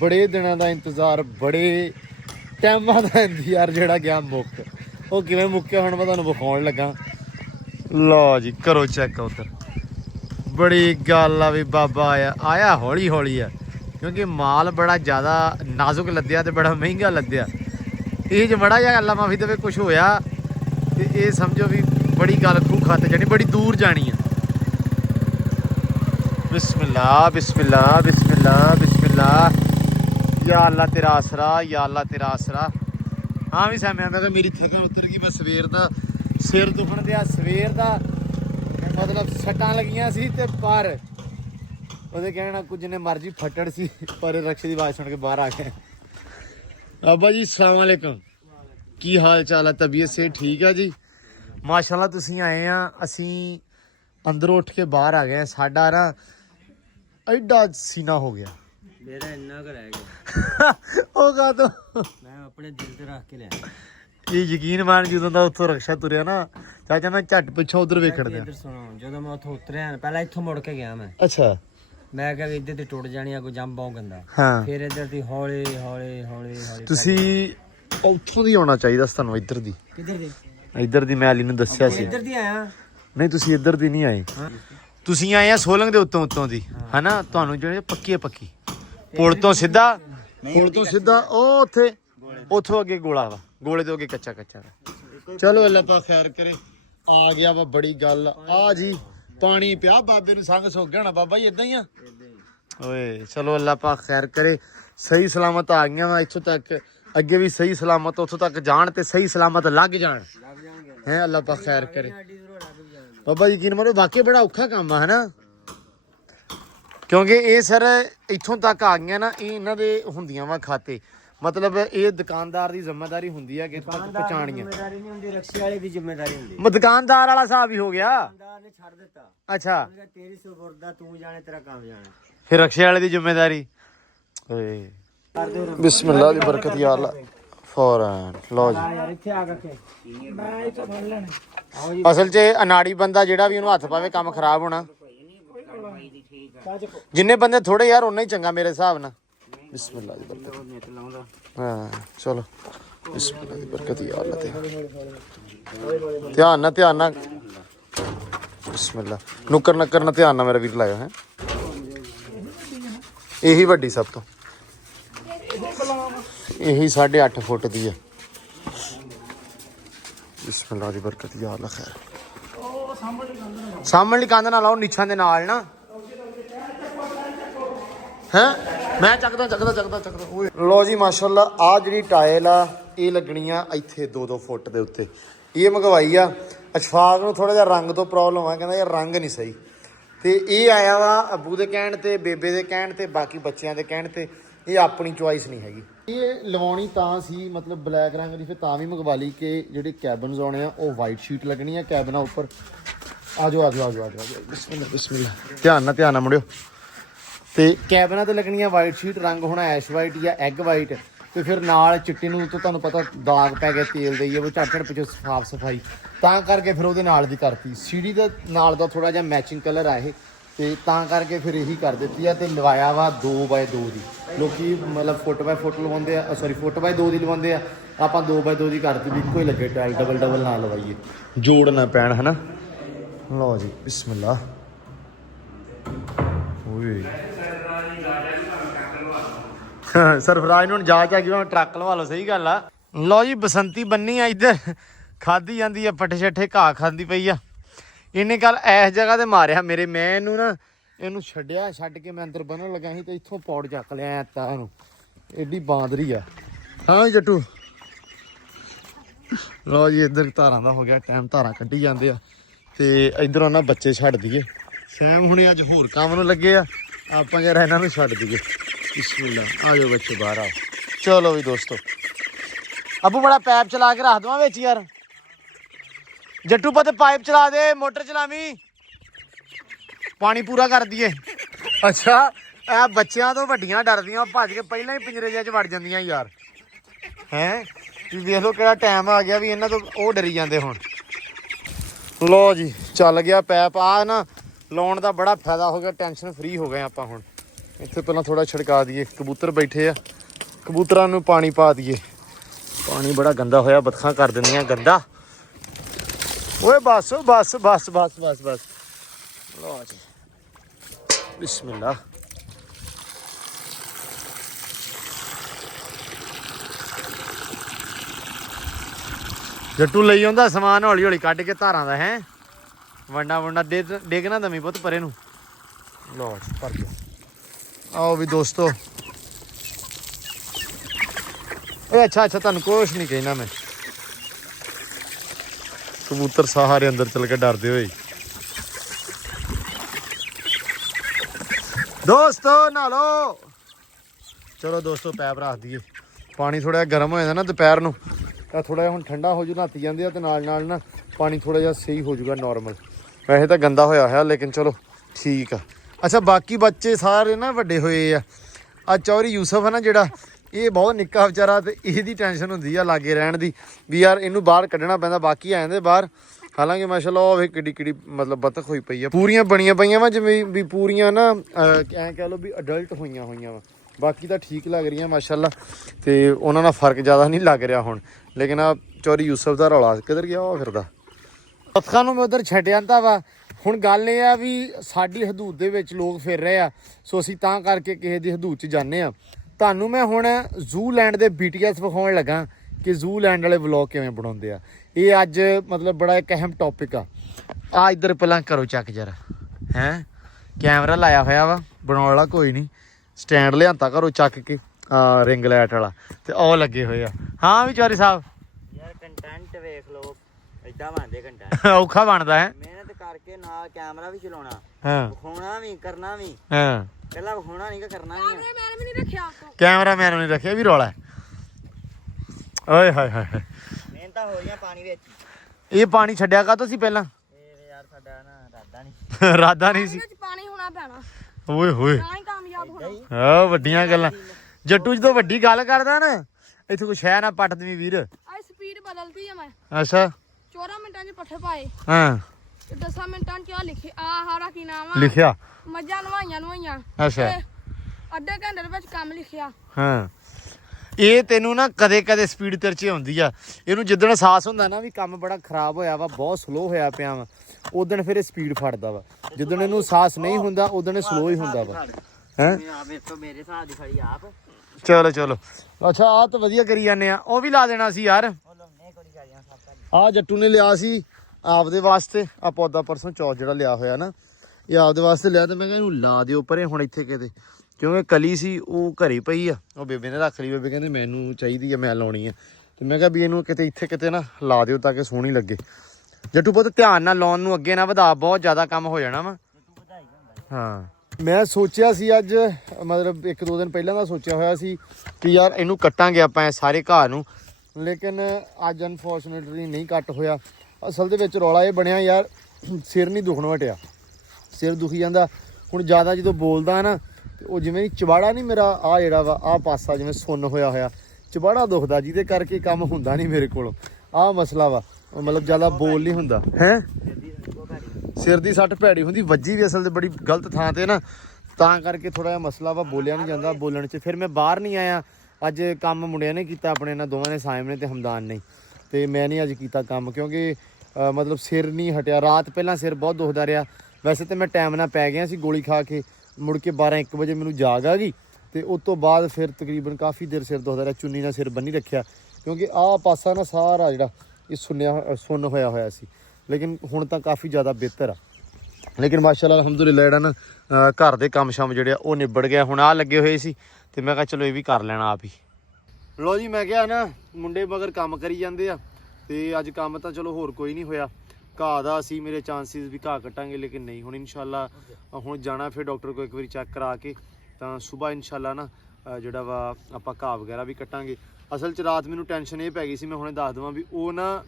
ਬੜੇ ਦਿਨਾਂ ਦਾ ਇੰਤਜ਼ਾਰ, ਬੜੇ ਟਾਈਮਾਂ ਦਾ ਇੰਤਜ਼ਾਰ ਜਿਹੜਾ ਗਿਆ ਮੁੱਕ। ਉਹ ਕਿਵੇਂ ਮੁੱਕਿਆ ਹੁਣ ਮੈਂ ਤੁਹਾਨੂੰ ਵਿਖਾਉਣ ਲੱਗਾ। ਲਓ ਜੀ ਕਰੋ ਚੈੱਕ ਉੱਧਰ। ਬੜੀ ਗੱਲ ਆ ਵੀ ਬਾਬਾ ਆਇਆ ਹੌਲੀ ਹੌਲੀ ਆ, ਕਿਉਂਕਿ ਮਾਲ ਬੜਾ ਜ਼ਿਆਦਾ ਨਾਜ਼ੁਕ ਲੱਦਿਆ ਤੇ ਬੜਾ ਮਹਿੰਗਾ ਲੱਦਿਆ। ਇਹ ਜੇ ਬੜਾ ਜਿਹਾ ਅੱਲਾ ਮਾਫੀ ਦੇਵੇ ਕੁਛ ਹੋਇਆ ਤੇ ਇਹ ਸਮਝੋ ਵੀ ਬੜੀ ਗੱਲ ਖੂਹ ਖਾਤੇ ਜਾਣੀ, ਬੜੀ ਦੂਰ ਜਾਣੀ ਆ। ਬਿਸਮਿल्लाह बिस्मिल्लाह बिस्मिल्लाह बिस्मिल्लाह। या अल्लाह तेरा आसरा, या अल्लाह तेरा आसरा। हाँ भी सैम आंदा कि मेरी थकन उतर गई। मैं सवेर दा सिर दुखण दिया, सवेर दा मतलब सट्टां लगियां सी ते पर ਉਹਦੇ ਕਹਿਣਾ ਕੁਝ ਨੇ ਮਰਜੀ ਫਟੜ ਸੀ, ਪਰ ਰਕਸ਼ੇ ਦੀ ਆਵਾਜ਼ ਸੁਣ ਕੇ ਬਾਹਰ ਆ ਗਏ। ਬਾਬਾ ਜੀ अस्सलाम वालेकुम, ਕੀ ਹਾਲ ਚਾਲ ਹੈ? ਤਬੀਅਤ ਸੇ ਠੀਕ ਹੈ ਜੀ? ਮਾਸ਼ਾਅੱਲਾ ਤੁਸੀਂ ਆਏ ਆ, ਅਸੀਂ ਅੰਦਰੋਂ ਉੱਠ ਕੇ ਬਾਹਰ ਆ ਗਏ। ਸਾਡਾ ਨਾ ਐਡਾ ਸੀਨਾ ਹੋ ਗਿਆ। ਮੇਰਾ ਇੰਨਾ ਕੁ ਰਹਿ ਗਿਆ। ਉਹ ਕਾਹਤੋਂ? ਮੈਂ ਆਪਣੇ ਦਿਲ ਤੇ ਰੱਖ ਕੇ ਲਿਆ। ਇਹ ਯਕੀਨ ਮੰਨ, ਜਦੋਂ ਦਾ ਉੱਥੋਂ ਰਕਸ਼ਾ ਤੁਰਿਆ ਨਾ ਚਾਚਾ ਮੈਂ ਝੱਟ ਪਿੱਛੋਂ ਉਧਰ ਵੇਖਣ ਦਿਆ। ਇੱਧਰ ਸੁਣੋ, ਜਦੋਂ ਮੈਂ ਉੱਥੋਂ ਉਤਰਿਆ ਪਹਿਲਾਂ ਇੱਥੋਂ ਮੁੜ ਕੇ ਗਿਆ ਮੈਂ। ਅੱਛਾ। ਮੈਂ ਕਿਹਾ ਵੀ ਇੱਧਰ ਤੇ ਟੁੱਟ ਜਾਣੀ ਆ, ਕੋਈ ਜੰਮ ਬਹੁਤ ਗੰਦਾ। ਹਾਂ, ਫਿਰ ਇੱਧਰ ਦੀ ਹੌਲੀ ਹੌਲੀ ਹੌਲੀ ਹੌਲੀ ਤੁਸੀਂ ਉੱਥੋਂ ਦੀ ਆਉਣਾ ਚਾਹੀਦਾ ਸੀ ਤੁਹਾਨੂੰ, ਇੱਧਰ ਦੀ। ਕਿੱਧਰ ਦੀ? ਇੱਧਰ ਦੀ ਮੈਂ ਅਲੀ ਨੂੰ ਦੱਸਿਆ ਸੀ। ਇੱਧਰ ਦੀ ਆਇਆ। ਨਹੀਂ ਤੁਸੀਂ ਇੱਧਰ ਦੀ ਨਹੀਂ ਆਏ, ਤੁਸੀਂ ਆਏ ਆ ਸੋਲੰਗ ਦੇ ਉੱਤੋਂ ਦੀ, ਹਨਾ। ਤੁਹਾਨੂੰ ਜਿਹੜੇ ਪੱਕੀ ਪੱਕੀ ਪੁਲ ਤੋਂ ਸਿੱਧਾ, ਪੁਲ ਤੋਂ ਸਿੱਧਾ ਉਹ ਉੱਥੇ, ਉੱਥੋਂ ਅੱਗੇ ਗੋਲਾ ਵਾ, ਗੋਲੇ ਤੋਂ ਅੱਗੇ ਕੱਚਾ ਕੱਚਾ ਵਾ। ਚਲੋ ਅੱਲਾ ਪਾ ਖੈਰ ਕਰੇ। ਆ ਗਿਆ ਵਾ, ਬੜੀ ਗੱਲ ਆ ਜੀ। ਪਾਣੀ ਪਿਆ ਬਾਬੇ ਨੂੰ, ਸੰਗ ਸੁੱਕ ਗਿਆ ਹੋਣਾ ਬਾਬਾ ਜੀ, ਇਦਾਂ ਹੀ ਆ ਓਏ। ਚਲੋ ਅੱਲਾ ਪਾ ਖੈਰ ਕਰੇ, ਸਹੀ ਸਲਾਮਤ ਆ ਗਈਆਂ ਵਾ ਇੱਥੋਂ ਤੱਕ। ਅੱਗੇ ਵੀ ਸਹੀ ਸਲਾਮਤ ਉੱਥੋਂ ਤੱਕ ਜਾਣ ਤੇ ਸਹੀ ਸਲਾਮਤ ਲੱਗ ਜਾਣ ਹੈ। ਅੱਲਾ ਪਾ ਖੈਰ ਕਰੇ। ਬਾਬਾ ਯਕੀਨ ਮੰਨੋ ਵਾਕਈ ਬੜਾ ਔਖਾ ਕੰਮ ਆ, ਹਨਾ। ਕਿਉਂਕਿ ਇਹ ਸਰ ਇੱਥੋਂ ਤੱਕ ਆ ਗਈਆਂ ਨਾ, ਇਹ ਇਹਨਾਂ ਦੇ ਹੁੰਦੀਆਂ ਵਾ ਖਾਤੇ। ਮਤਲਬ ਇਹ ਦੁਕਾਨਦਾਰ ਦੀ ਜ਼ਿੰਮੇਵਾਰੀ ਹੁੰਦੀ ਹੈ ਕਿ ਪਹੁੰਚਾਣੀਆਂ। ਜ਼ਿੰਮੇਵਾਰੀ ਨਹੀਂ ਹੁੰਦੀ, ਰਕਸ਼ੇ ਵਾਲੇ ਦੀ ਜ਼ਿੰਮੇਵਾਰੀ ਹੁੰਦੀ। ਦੁਕਾਨਦਾਰ ਵਾਲਾ ਹਿਸਾਬ ਹੀ ਹੋ ਗਿਆ। ਦੁਕਾਨਦਾਰ ਨੇ ਛੱਡ ਦਿੱਤਾ। ਅੱਛਾ, ਤੇਰੀ ਸੁਪਰਦਾ, ਤੂੰ ਜਾਣੇ ਤੇਰਾ ਕੰਮ ਜਾਣੇ। ਫਿਰ ਰਕਸ਼ੇ ਵਾਲੇ ਦੀ ਜ਼ਿੰਮੇਵਾਰੀ। ਓਏ ਬਿਸਮਿਲ੍ਲਾ ਦੀ ਬਰਕਤ ਯਾ ਅੱਲਾ। ਫੌਰਨ ਲਓ ਜੀ। ਯਾਰ ਇੱਥੇ ਆ ਕੇ ਮੈਂ ਇੱਥੇ ਫੜ ਲੈਣਾ। ਅਸਲ 'ਚ ਅਨਾੜੀ ਬੰਦਾ ਜਿਹੜਾ ਵੀ ਉਹਨੂੰ ਹੱਥ ਪਾਵੇ ਕੰਮ ਖਰਾਬ ਹੋਣਾ। ਜਿੰਨੇ ਬੰਦੇ ਥੋੜੇ ਯਾਰ ਉਨਾ ਹੀ ਚੰਗਾ ਮੇਰੇ ਹਿਸਾਬ ਨਾਲ। ਬਿਸਮਿਲ੍ਲਾ ਦੀ ਬਰਕਤ। ਹਾਂ ਚਲੋ, ਬਿਸਮਿਲ੍ਲਾ ਦੀ ਬਰਕਤ ਯਾ ਅੱਲਾ। ਤੇ ਧਿਆਨ ਨਾਲ ਬਿਸਮਿਲ੍ਲਾ। ਨੁੱਕਰ ਨਾਲ ਧਿਆਨ ਨਾਲ ਮੇਰਾ ਵੀਰ ਲਾਇਆ ਹੈ। ਇਹੀ ਵੱਡੀ ਸਭ ਤੋਂ, ਇਹੀ 8.5 ਫੁੱਟ ਦੀ ਆ। ਬਿਸਮਿਲ੍ਲਾ ਦੀ ਬਰਕਤ ਯਾ ਅੱਲਾ ਖੈਰ। ਸਾਹਮਣੇ ਕੰਧ ਨਾਲ ਲਾਓ, ਨਿਛਾਂ ਦੇ ਨਾਲ ਨਾ ਹੈ। ਮੈਂ ਚੱਕਦਾ ਓਏ। ਲੋ ਜੀ ਮਾਸ਼ਾਅੱਲਾ, ਆ ਜਿਹੜੀ ਟਾਇਲ ਆ ਇਹ ਲੱਗਣੀ ਆ ਇੱਥੇ 2-2 ਫੁੱਟ ਦੇ ਉੱਤੇ। ਇਹ ਮੰਗਵਾਈ ਆ ਅਸ਼ਫਾਕ ਨੂੰ, ਥੋੜਾ ਜਿਹਾ ਰੰਗ ਤੋਂ ਪ੍ਰੋਬਲਮ ਆ, ਕਹਿੰਦਾ ਯਾਰ ਰੰਗ ਨਹੀਂ ਸਹੀ। ਤੇ ਇਹ ਆਇਆ ਵਾ ਅੱਬੂ ਦੇ ਕਹਿਣ ਤੇ, ਬੇਬੇ ਦੇ ਕਹਿਣ ਤੇ, ਬਾਕੀ ਬੱਚਿਆਂ ਦੇ ਕਹਿਣ ਤੇ। ਇਹ ਆਪਣੀ ਚੁਆਇਸ ਨਹੀਂ ਹੈਗੀ। ਇਹ ਲਵਾਉਣੀ ਤਾਂ ਸੀ ਮਤਲਬ ਬਲੈਕ ਰੰਗ ਦੀ, ਫਿਰ ਤਾਂ ਵੀ ਮੰਗਵਾ ਲਈ ਕਿ ਜਿਹੜੇ ਕੈਬਨਸ ਆਉਣੇ ਆ ਉਹ ਵਾਈਟ ਸ਼ੀਟ ਲੱਗਣੀ ਆ ਕੈਬਨਾਂ ਉੱਪਰ। ਆਜੋ ਬਿਸਮਿਲ੍ਲਾ। ਧਿਆਨ ਨਾਲ ਮੁੜਿਓ। ਤੇ ਕੈਬਨਾਂ ਤੇ ਲੱਗਣੀਆਂ ਵਾਈਟ ਸ਼ੀਟ, ਰੰਗ ਹੋਣਾ ਐਸ਼ ਵਾਈਟ ਜਾਂ ਐਗ ਵਾਈਟ। ਤੇ ਫਿਰ ਨਾਲ ਚਿੱਟੇ ਨੂੰ ਤਾਂ ਤੁਹਾਨੂੰ ਪਤਾ ਦਾਗ ਪੈ ਗਿਆ ਤੇਲ ਦੇ, ਉਹ ਝੜ ਪਿੱਛੇ ਸਾਫ ਸਫਾਈ, ਤਾਂ ਕਰਕੇ ਫਿਰ ਉਹਦੇ ਨਾਲ ਦੀ ਕਰਤੀ। ਸੀੜੀ ਦੇ ਨਾਲ ਦਾ ਥੋੜਾ ਜਿਹਾ ਮੈਚਿੰਗ ਕਲਰ ਆ ਇਹ, ਤੇ ਤਾਂ ਕਰਕੇ ਫਿਰ ਇਹੀ ਕਰ ਦਿੱਤੀ ਆ। ਤੇ ਲਵਾਇਆ ਵਾ 2x2 ਦੀ। ਲੋਕੀ ਮਤਲਬ ਫੁੱਟ ਲਵਾਉਂਦੇ ਆ, ਸੌਰੀ ਫੁੱਟ ਬਾਈ 2 ਦੀ ਲਵਾਉਂਦੇ ਆ। ਆਪਾਂ 2x2 ਦੀ ਕਰਤੀ ਵੀ ਇੱਕੋ ਹੀ ਲੱਗੇ ਟਾਇਲ, ਡਬਲ ਨਾ ਲਵਾਈਏ, ਜੋੜ ਨਾ ਪੈਣ, ਹਨਾ। ਲਓ ਜੀ ਬਿਸਮਿਲ੍ਲਾ। ਓਏ ਸਰਫਰਾਜ ਨੂੰ ਜਾ ਕੇ ਹੁਣ ਟਰੱਕ ਲਵਾ ਲਓ। ਸਹੀ ਗੱਲ ਆ। ਲਓ ਜੀ ਬਸੰਤੀ ਬੰਨੀ ਆ ਇੱਧਰ ਖਾਧੀ ਜਾਂਦੀ ਆ, ਪੱਠੇ ਛੱਠੇ ਘਾਹ ਖਾਂਦੀ ਪਈ ਆ। ਇਹਨੇ ਕੱਲ ਇਸ ਜਗ੍ਹਾ ਤੇ ਮਾਰਿਆ ਮੇਰੇ, ਮੈਂ ਇਹਨੂੰ ਨਾ ਇਹਨੂੰ ਛੱਡਿਆ, ਛੱਡ ਕੇ ਮੈਂ ਅੰਦਰ ਬੰਨਣ ਲੱਗਾ ਸੀ ਤੇ ਇੱਥੋਂ ਪੌੜ ਚੱਕ ਲਿਆ ਤਾਂ ਇਹਨੂੰ, ਐਡੀ ਬਾਂਦਰੀ ਆ। ਹਾਂ ਜੱਟੂ ਲਓ ਜੀ ਇੱਧਰ ਧਾਰਾਂ ਦਾ ਹੋ ਗਿਆ ਟਾਈਮ, ਧਾਰਾਂ ਕੱਢੀ ਜਾਂਦੇ ਆ ਤੇ ਇੱਧਰ ਉਹਨਾਂ ਬੱਚੇ ਛੱਡ ਦਈਏ। ਸੈਮ ਹੁਣੇ ਅੱਜ ਹੋਰ ਕੰਮ ਨੂੰ ਲੱਗੇ ਆ, ਆਪਾਂ ਜਰਾ ਇਹਨਾਂ ਨੂੰ ਛੱਡ ਦਈਏ। ਬਿਸਮਿਲ੍ਲਾ ਆ ਜਾਓ ਬੱਚੇ ਬਾਹਰ ਆਓ। ਚਲੋ ਵੀ ਦੋਸਤੋ ਅਬੂ ਬੜਾ ਪੈਪ ਚਲਾ ਕੇ ਰੱਖ ਦਵਾਂ ਵਿੱਚ ਯਾਰ। ਜੱਟੂ ਪਤ ਪਾਈਪ ਚਲਾ ਦੇ, ਮੋਟਰ ਚਲਾਵੀਂ, ਪਾਣੀ ਪੂਰਾ ਕਰ ਦਈਏ। ਅੱਛਾ ਇਹ ਬੱਚਿਆਂ ਤੋਂ ਵੱਡੀਆਂ ਡਰਦੀਆਂ, ਭੱਜ ਕੇ ਪਹਿਲਾਂ ਹੀ ਪਿੰਜਰੇ ਜਿਹੇ 'ਚ ਵੜ ਜਾਂਦੀਆਂ ਯਾਰ। ਹੈਂ ਵੀ ਵੇਖ ਲਓ ਕਿਹੜਾ ਟਾਈਮ ਆ ਗਿਆ ਵੀ ਇਹਨਾਂ ਤੋਂ ਉਹ ਡਰੀ ਜਾਂਦੇ ਹੁਣ। ਲਓ ਜੀ ਚੱਲ ਗਿਆ ਪੈਪ। ਆ ਨਾ ਲਾਉਣ ਦਾ ਬੜਾ ਫਾਇਦਾ ਹੋ ਗਿਆ, ਟੈਨਸ਼ਨ ਫ੍ਰੀ ਹੋ ਗਏ ਆਪਾਂ ਹੁਣ। ਇੱਥੇ ਪਹਿਲਾਂ ਥੋੜਾ ਛਿੜਕਾ ਦਈਏ, ਕਬੂਤਰ ਬੈਠੇ ਆ, ਕਬੂਤਰਾਂ ਨੂੰ ਪਾਣੀ ਪਾ ਦਈਏ। ਪਾਣੀ ਬੜਾ ਗੰਦਾ ਹੋਇਆ, ਬੱਤਖਾਂ ਕਰ ਦਿੰਦੀਆਂ ਗੰਦਾ। ਓਏ ਬਸ ਬਸ ਬਸ ਬਸ ਬਸ ਬਸ। ਲਓ ਜੀ ਬਿਸਮਿਲ੍ਲਾ। ਜੱਟੂ ਲਈ ਆਉਂਦਾ ਸਮਾਨ ਹੌਲੀ ਹੌਲੀ ਕੱਢ ਕੇ ਧਾਰਾਂ ਦਾ। ਹੈ ਵੰਡਾ ਵੰਡਾ ਡਿੱਗ ਨਾ ਦਮੀ ਪੁੱਤ ਪਰੇ ਨੂੰ। ਲਓ ਜੀ ਭਰ ਗਿਆ। ਆਓ ਵੀ ਦੋਸਤੋ। ਓਏ ਅੱਛਾ ਤੁਹਾਨੂੰ ਕੁਛ ਨਹੀਂ ਕਹਿਣਾ ਮੈਂ। ਕਬੂਤਰ ਸਾਰੇ ਅੰਦਰ ਚਲ ਕੇ ਡਰਦੇ ਹੋਏ। ਦੋਸਤੋ ਨਹਾ ਲਓ। ਚਲੋ ਦੋਸਤੋ ਪੈਪ ਰੱਖ ਦਈਏ। ਪਾਣੀ ਥੋੜਾ ਜਿਹਾ ਗਰਮ ਹੋ ਜਾਂਦਾ ਨਾ ਦੁਪਹਿਰ ਨੂੰ, ਤਾਂ ਥੋੜਾ ਜਿਹਾ ਹੁਣ ਠੰਡਾ ਹੋ ਜੂ, ਨਹਾਤੀ ਜਾਂਦੇ ਆ ਤੇ ਨਾਲ ਨਾਲ ਨਾ ਪਾਣੀ ਥੋੜਾ ਜਿਹਾ ਸਹੀ ਹੋ ਜਾਊਗਾ ਨੋਰਮਲ। ਵੈਸੇ ਤਾਂ ਗੰਦਾ ਹੋਇਆ ਹੋਇਆ ਲੇਕਿਨ ਚਲੋ ਠੀਕ ਆ। ਅੱਛਾ ਬਾਕੀ ਬੱਚੇ ਸਾਰੇ ਨਾ ਵੱਡੇ ਹੋਏ ਆ। ਆ ਚੌਰੀ ਯੂਸਫ ਹੈ ਨਾ ਜਿਹੜਾ, ਇਹ ਬਹੁਤ ਨਿੱਕਾ ਵਿਚਾਰਾ ਤੇ ਇਹਦੀ ਟੈਨਸ਼ਨ ਹੁੰਦੀ ਆ ਲਾਗੇ ਰਹਿਣ ਦੀ ਵੀ ਯਾਰ ਇਹਨੂੰ ਬਾਹਰ ਕੱਢਣਾ ਪੈਂਦਾ। ਬਾਕੀ ਆ ਜਾਂਦੇ ਬਾਹਰ, ਹਾਲਾਂਕਿ ਮਾਸ਼ਾਅੱਲਾ ਉਹ ਵੇ ਕਿੱਡੀ ਕਿੱਡੀ ਮਤਲਬ ਬੱਤਖ ਹੋਈ ਪਈ ਆ, ਪੂਰੀਆਂ ਬਣੀਆਂ ਪਈਆਂ ਵਾ ਜਿਵੇਂ ਵੀ ਪੂਰੀਆਂ ਨਾ ਐਂ ਕਹਿ ਲਓ ਵੀ ਅਡਲਟ ਹੋਈਆਂ ਵਾ। ਬਾਕੀ ਤਾਂ ਠੀਕ ਲੱਗ ਰਹੀਆਂ ਮਾਸ਼ਾਅੱਲਾ ਤੇ ਉਹਨਾਂ ਨਾਲ ਫਰਕ ਜ਼ਿਆਦਾ ਨਹੀਂ ਲੱਗ ਰਿਹਾ ਹੁਣ। ਲੇਕਿਨ ਆ ਚੌਰੀ ਯੂਸਫ ਦਾ ਰੌਲਾ ਕਿੱਧਰ ਗਿਆ ਉਹ ਫਿਰਦਾ। ਬੱਤਖਾਂ ਨੂੰ ਮੈਂ ਉਧਰ ਛੱਡ ਜਾਂਦਾ ਵਾ। ਹੁਣ ਗੱਲ ਇਹ ਆ ਵੀ ਸਾਡੀ ਹਦੂਦ ਦੇ ਵਿੱਚ ਲੋਕ ਫਿਰ ਰਹੇ ਆ, ਸੋ ਅਸੀਂ ਤਾਂ ਕਰਕੇ ਕਿਸੇ ਦੀ ਹਦੂਦ 'ਚ ਜਾਂਦੇ ਆ। ਤੁਹਾਨੂੰ ਮੈਂ ਹੁਣ ਜ਼ੂਲੈਂਡ ਦੇ BTS ਵਿਖਾਉਣ ਲੱਗਾ ਕਿ ਜ਼ੂਲੈਂਡ ਵਾਲੇ ਵਲੌਗ ਕਿਵੇਂ ਬਣਾਉਂਦੇ ਆ। ਇਹ ਅੱਜ ਮਤਲਬ ਬੜਾ ਇੱਕ ਅਹਿਮ ਟੌਪਿਕ ਆ। ਆ ਇੱਧਰ ਪਹਿਲਾਂ ਕਰੋ ਚੱਕ ਜਰਾ। ਹੈਂ ਕੈਮਰਾ ਲਾਇਆ ਹੋਇਆ ਵਾ, ਬਣਾਉਣ ਵਾਲਾ ਕੋਈ ਨਹੀਂ, ਸਟੈਂਡ ਲਿਆਂਤਾ ਘਰੋਂ ਚੱਕ ਕੇ ਰਿੰਗ ਲਾਈਟ ਵਾਲਾ ਤੇ ਉਹ ਲੱਗੇ ਹੋਏ ਆ। ਹਾਂ ਵੀ ਚੌਰੀ ਸਾਹਿਬ ਯਾਰ ਕੰਟੈਂਟ ਵੇਖ ਲਓ, ਇਦਾਂ ਬਣਦੇ ਕੰਟੈਂਟ। ਔਖਾ ਬਣਦਾ ਹੈ ਮਿਹਨਤ ਕਰਕੇ ਨਾਲ ਕੈਮਰਾ ਵੀ ਚਲਾਉਣਾ, ਹਾਂ ਵਿਖਾਉਣਾ ਵੀ ਕਰਨਾ ਵੀ। ਹਾਂ ਪਹਿਲਾਂ ਵਿਖਾਉਣਾ ਨਹੀਂ ਕਰਨਾ ਵੀ। ਕੈਮਰਾਮੈਨ ਵੀ ਨਹੀਂ ਰੱਖਿਆ ਕੈਮਰਾਮੈਨ ਨੇ ਰੱਖਿਆ ਵੀ ਰੌਲਾ। ਓਏ ਹਾਏ ਹਾਏ ਮਿਹਨਤਾਂ ਹੋ ਰਹੀਆਂ ਪਾਣੀ ਵਿੱਚ। ਇਹ ਪਾਣੀ ਛੱਡਿਆ ਕਾਹਤੋਂ ਸੀ ਪਹਿਲਾਂ? ਇਹ ਯਾਰ ਸਾਡਾ ਨਾ ਇਰਾਦਾ ਨਹੀਂ। ਇਰਾਦਾ ਨਹੀਂ ਸੀ। ਵਿੱਚ ਪਾਣੀ ਹੋਣਾ ਪੈਣਾ ਓਏ ਹੋਏ ਤਾਂ ਹੀ ਕਾਮਯਾਬ ਹੋਣਾ। ਹਾਂ ਵੱਡੀਆਂ ਗੱਲਾਂ। ਜੱਟੂ ਜਦੋਂ ਵੱਡੀ ਗੱਲ ਕਰਦਾ ਨਾ ਇੱਥੇ ਕੁਛ ਹੈ ਨਾ ਪੱਟ ਦੇਵੀਂ ਵੀਰ। ਆਹ ਸਪੀਡ ਬਦਲਦੀ ਆ ਮੈਂ। ਅੱਛਾ 14 ਮਿੰਟਾਂ 'ਚ ਪੱਠੇ ਪਾਏ ਹਾਂ ਤੇ 10 ਮਿੰਟਾਂ 'ਚ ਆ ਲਿਖਿਆ ਆ ਹਾਰਾ ਕੀ ਨਾਮ ਆ ਲਿਖਿਆ। ਮੱਝਾਂ ਨਵਾਈਆਂ ਅੱਛਾ ਤੇ ਅੱਧੇ ਘੰਟੇ ਦੇ ਵਿੱਚ ਕੰਮ ਲਿਖਿਆ। ਹਾਂ ਇਹ ਤੈਨੂੰ ਨਾ ਕਦੇ ਕਦੇ ਸਪੀਡ ਤੇਰੇ 'ਚ ਆਉਂਦੀ ਆ। ਇਹਨੂੰ ਜਿੱਦਣ ਅਹਿਸਾਸ ਹੁੰਦਾ ਨਾ ਵੀ ਕੰਮ ਬੜਾ ਖਰਾਬ ਹੋਇਆ ਵਾ, ਬਹੁਤ ਸਲੋ ਹੋਇਆ ਪਿਆ ਵਾ, ਉਦਣ ਫਿਰ ਇਹ ਸਪੀਡ ਫੜਦਾ ਵਾ। ਜਿੱਦਣ ਇਹਨੂੰ ਅਹਿਸਾਸ ਨਹੀਂ ਹੁੰਦਾ ਉਦਣ ਇਹ ਸਲੋ ਹੀ ਹੁੰਦਾ ਵਾ। ਹੈਂ ਮੇਰੇ ਹਿਸਾਬ ਦੀ ਖੜੀ ਆਪ। ਚਲੋ ਚਲੋ ਅੱਛਾ ਆਹ ਤਾਂ ਵਧੀਆ ਕਰੀ ਜਾਂਦੇ ਆ। ਉਹ ਵੀ ਲਾ ਦੇਣਾ ਸੀ ਯਾਰ। ਆਹ ਜੱਟੂ ਨੇ ਲਿਆ ਸੀ ਆਪਦੇ ਵਾਸਤੇ, ਆ ਪੌਦਾ ਪਰਸੋਂ ਚੌਥ ਜਿਹੜਾ ਲਿਆ ਹੋਇਆ ਨਾ, ਇਹ ਆਪਦੇ ਵਾਸਤੇ ਲਿਆ ਤੇ ਮੈਂ ਕਿਹਾ ਇਹਨੂੰ ਲਾ ਦਿਓ ਪਰੇ ਹੁਣ ਇੱਥੇ ਕਿਤੇ, ਕਿਉਂਕਿ ਕਲੀ ਸੀ ਉਹ ਘਰੇ ਪਈ ਆ, ਉਹ ਬੇਬੇ ਨੇ ਰੱਖ ਲਈ। ਬੇਬੇ ਕਹਿੰਦੇ ਮੈਨੂੰ ਚਾਹੀਦੀ ਆ, ਮੈਂ ਲਾਉਣੀ ਆ। ਤੇ ਮੈਂ ਕਿਹਾ ਵੀ ਇਹਨੂੰ ਕਿਤੇ ਇੱਥੇ ਕਿਤੇ ਨਾ ਲਾ ਦਿਓ ਤਾਂ ਕਿ ਸੋਹਣੀ ਲੱਗੇ। ਜੱਟੂ ਪੁੱਤ ਧਿਆਨ ਨਾਲ ਲਾਉਣ ਨੂੰ ਅੱਗੇ ਨਾ ਵਧਾ, ਬਹੁਤ ਜ਼ਿਆਦਾ ਕੰਮ ਹੋ ਜਾਣਾ ਵਾ। ਹਾਂ ਮੈਂ ਸੋਚਿਆ ਸੀ ਅੱਜ ਮਤਲਬ 1-2 ਦਿਨ ਪਹਿਲਾਂ ਦਾ ਸੋਚਿਆ ਹੋਇਆ ਸੀ ਕਿ ਯਾਰ ਇਹਨੂੰ ਕੱਟਾਂਗੇ ਆਪਾਂ ਸਾਰੇ ਘਾਹ ਨੂੰ, ਲੇਕਿਨ ਅੱਜ ਅਨਫੋਰਚੂਨੇਟਲੀ ਨਹੀਂ ਕੱਟ ਹੋਇਆ। ਅਸਲ ਦੇ ਵਿੱਚ ਰੌਲਾ ਇਹ ਬਣਿਆ ਯਾਰ, ਸਿਰ ਨਹੀਂ ਦੁਖਣ ਹਟਿਆ, ਸਿਰ ਦੁਖੀ ਜਾਂਦਾ। ਹੁਣ ਜ਼ਿਆਦਾ ਜਦੋਂ ਬੋਲਦਾ ਨਾ ਤੇ ਉਹ ਜਿਵੇਂ ਚਬਾੜਾ ਨਹੀਂ ਮੇਰਾ ਆ ਜਿਹੜਾ ਵਾ ਆਹ ਪਾਸਾ ਜਿਵੇਂ ਸੁੰਨ ਹੋਇਆ ਚਬਾੜਾ ਦੁਖਦਾ, ਜਿਹਦੇ ਕਰਕੇ ਕੰਮ ਹੁੰਦਾ ਨਹੀਂ ਮੇਰੇ ਕੋਲੋਂ। ਆਹ ਮਸਲਾ ਵਾ, ਮਤਲਬ ਜ਼ਿਆਦਾ ਬੋਲ ਨਹੀਂ ਹੁੰਦਾ ਹੈ। ਸਿਰ ਦੀ ਸੱਟ ਭੈੜੀ ਹੁੰਦੀ, ਵੱਜੀ ਵੀ ਅਸਲ ਤੇ ਬੜੀ ਗਲਤ ਥਾਂ ਤੇ ਨਾ, ਤਾਂ ਕਰਕੇ ਥੋੜਾ ਜਿਹਾ ਮਸਲਾ ਵਾ, ਬੋਲਿਆ ਨਹੀਂ ਜਾਂਦਾ ਬੋਲਣ 'ਚ। ਫਿਰ ਮੈਂ ਬਾਹਰ ਨਹੀਂ ਆਇਆ ਅੱਜ, ਕੰਮ ਮੁੰਡਿਆਂ ਨੇ ਕੀਤਾ ਆਪਣੇ ਨਾਲ ਦੋਵਾਂ ਨੇ, ਸਾਇਮ ਨੇ ਤੇ ਹਮਦਾਨ ਨੇ, ਤੇ ਮੈਂ ਨਹੀਂ ਅੱਜ ਕੀਤਾ ਕੰਮ ਕਿਉਂਕਿ ਮਤਲਬ ਸਿਰ ਨਹੀਂ ਹਟਿਆ। ਰਾਤ ਪਹਿਲਾਂ ਸਿਰ ਬਹੁਤ ਦੁਖਦਾ ਰਿਹਾ, ਵੈਸੇ ਤਾਂ ਮੈਂ ਟਾਈਮ ਨਾਲ ਪੈ ਗਿਆ ਸੀ ਗੋਲੀ ਖਾ ਕੇ, ਮੁੜ ਕੇ 12-1 ਵਜੇ ਮੈਨੂੰ ਜਾਗ ਆ ਗਈ ਤੇ ਉਸ ਤੋਂ ਬਾਅਦ ਫਿਰ ਤਕਰੀਬਨ ਕਾਫੀ ਦੇਰ ਸਿਰ ਦੁਖਦਾ ਰਿਹਾ। ਚੁੰਨੀ ਨਾਲ ਸਿਰ ਬੰਨੀ ਰੱਖਿਆ ਕਿਉਂਕਿ ਆਹ ਪਾਸਾ ਨਾ ਸਾਰਾ ਜਿਹੜਾ ਇਹ ਸੁੰਨ ਹੋਇਆ ਸੀ, ਲੇਕਿਨ ਹੁਣ ਤਾਂ ਕਾਫੀ ਜ਼ਿਆਦਾ ਬਿਹਤਰ ਆ। ਲੇਕਿਨ ਮਾਸ਼ਾਅੱਲਾ ਅਲਹਮਦੁਲਿਲਾ ਜਿਹੜਾ ਨਾ ਘਰ ਦੇ ਕੰਮ ਸ਼ਾਮ ਜਿਹੜੇ ਆ ਉਹ ਨਿਬੜ ਗਿਆ। ਹੁਣ ਆ ਲੱਗੇ ਹੋਏ ਸੀ ਤੇ ਮੈਂ ਕਿਹਾ ਚਲੋ ਇਹ ਵੀ ਕਰ ਲੈਣਾ ਆਪ ਹੀ। ਲੋ ਜੀ ਮੈਂ ਕਿਹਾ ਨਾ ਮੁੰਡੇ ਮਗਰ ਕੰਮ ਕਰੀ ਜਾਂਦੇ ਆ ਤੇ ਅੱਜ ਕੰਮ ਤਾਂ ਚਲੋ ਹੋਰ ਕੋਈ ਨਹੀਂ ਹੋਇਆ। ਘਾਹ ਦਾ ਸੀ ਮੇਰੇ ਚਾਂਸਿਸ ਵੀ ਘਾਹ ਕੱਟਾਂਗੇ, ਲੇਕਿਨ ਨਹੀਂ, ਹੁਣ ਇਨਸ਼ਾਅੱਲਾ ਹੁਣ ਜਾਣਾ ਫਿਰ ਡਾਕਟਰ ਕੋਲ ਇੱਕ ਵਾਰੀ ਚੈੱਕ ਕਰਾ ਕੇ ਤਾਂ ਸਵੇਰ ਇਨਸ਼ਾਅੱਲਾ ਨਾ ਜਿਹੜਾ ਵਾ ਆਪਾਂ ਘਾਹ ਵਗੈਰਾ ਵੀ ਕੱਟਾਂਗੇ। ਅਸਲ 'ਚ ਰਾਤ ਮੈਨੂੰ ਟੈਨਸ਼ਨ ਇਹ ਪੈ ਗਈ ਸੀ, ਮੈਂ ਹੁਣੇ ਦੱਸ ਦੇਵਾਂ ਵੀ ਉਹ ਨਾ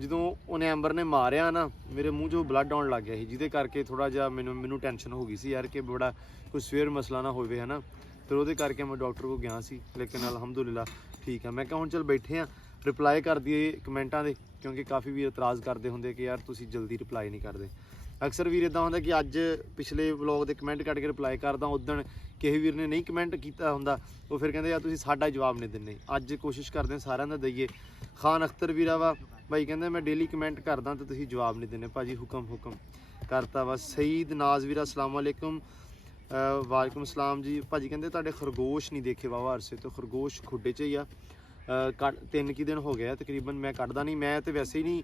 ਜਦੋਂ ਉਹਨੇ ਐਂਬਰ ਨੇ ਮਾਰਿਆ ਨਾ ਮੇਰੇ ਮੂੰਹ 'ਚੋਂ ਬਲੱਡ ਆਉਣ ਲੱਗ ਗਿਆ ਸੀ, ਜਿਹਦੇ ਕਰਕੇ ਥੋੜਾ ਜਿਹਾ ਮੈਨੂੰ ਟੈਨਸ਼ਨ ਹੋ ਗਈ ਸੀ ਯਾਰ ਕਿ ਬੜਾ ਕੋਈ ਸਵੇਰ ਮਸਲਾ ਨਾ ਹੋਵੇ, ਹੈ ਨਾ। ਫਿਰ ਉਹਦੇ ਕਰਕੇ ਮੈਂ ਡਾਕਟਰ ਕੋਲ ਗਿਆ ਸੀ, ਲੇਕਿਨ ਅਲਹਮਦੁਲਿਲਾ ਠੀਕ ਆ। ਮੈਂ ਕਿਹਾ ਹੁਣ ਚੱਲ ਬੈਠੇ ਆ ਰਿਪਲਾਈ ਕਰ ਦਈਏ ਕਮੈਂਟਾਂ ਦੇ, ਕਿਉਂਕਿ ਕਾਫੀ ਵੀਰ ਇਤਰਾਜ਼ ਕਰਦੇ ਹੁੰਦੇ ਕਿ ਯਾਰ ਤੁਸੀਂ ਜਲਦੀ ਰਿਪਲਾਈ ਨਹੀਂ ਕਰਦੇ। ਅਕਸਰ ਵੀਰ ਇੱਦਾਂ ਹੁੰਦਾ ਕਿ ਅੱਜ ਪਿਛਲੇ ਵਲੌਗ ਦੇ ਕਮੈਂਟ ਕੱਢ ਕੇ ਰਿਪਲਾਈ ਕਰਦਾ, ਉਦਣ ਕਿਸੇ ਵੀਰ ਨੇ ਨਹੀਂ ਕਮੈਂਟ ਕੀਤਾ ਹੁੰਦਾ ਉਹ ਫਿਰ ਕਹਿੰਦੇ ਯਾਰ ਤੁਸੀਂ ਸਾਡਾ ਜਵਾਬ ਨਹੀਂ ਦਿੰਦੇ। ਅੱਜ ਕੋਸ਼ਿਸ਼ ਕਰਦੇ ਹਾਂ ਸਾਰਿਆਂ ਦਾ ਦਈਏ। ਖਾਨ ਅਖਤਰ ਵੀਰਾ ਵਾ ਭਾਈ ਕਹਿੰਦੇ ਮੈਂ ਡੇਲੀ ਕਮੈਂਟ ਕਰਦਾ ਤੇ ਤੁਸੀਂ ਜਵਾਬ ਨਹੀਂ ਦਿੰਦੇ। ਭਾਜੀ ਹੁਕਮ ਕਰਤਾ ਵਾ। ਸਈਦ ਨਾਜ਼ ਵੀਰਾ ਅਸਲਾਮ ਵਾਲੇਕੁਮ। ਵਾਲੇਕੁਮ ਸਲਾਮ ਜੀ। ਭਾਜੀ ਕਹਿੰਦੇ ਤੁਹਾਡੇ ਖਰਗੋਸ਼ ਨਹੀਂ ਦੇਖੇ ਵਾਵਾ ਅਰਸੇ ਤੋਂ। ਖਰਗੋਸ਼ ਖੁੱਡੇ 'ਚ ਹੀ ਆ, 3 ਕੁ ਦਿਨ ਹੋ ਗਿਆ ਤਕਰੀਬਨ। ਮੈਂ ਕੱਢਦਾ ਨਹੀਂ, ਮੈਂ ਤੇ ਵੈਸੇ ਹੀ ਨਹੀਂ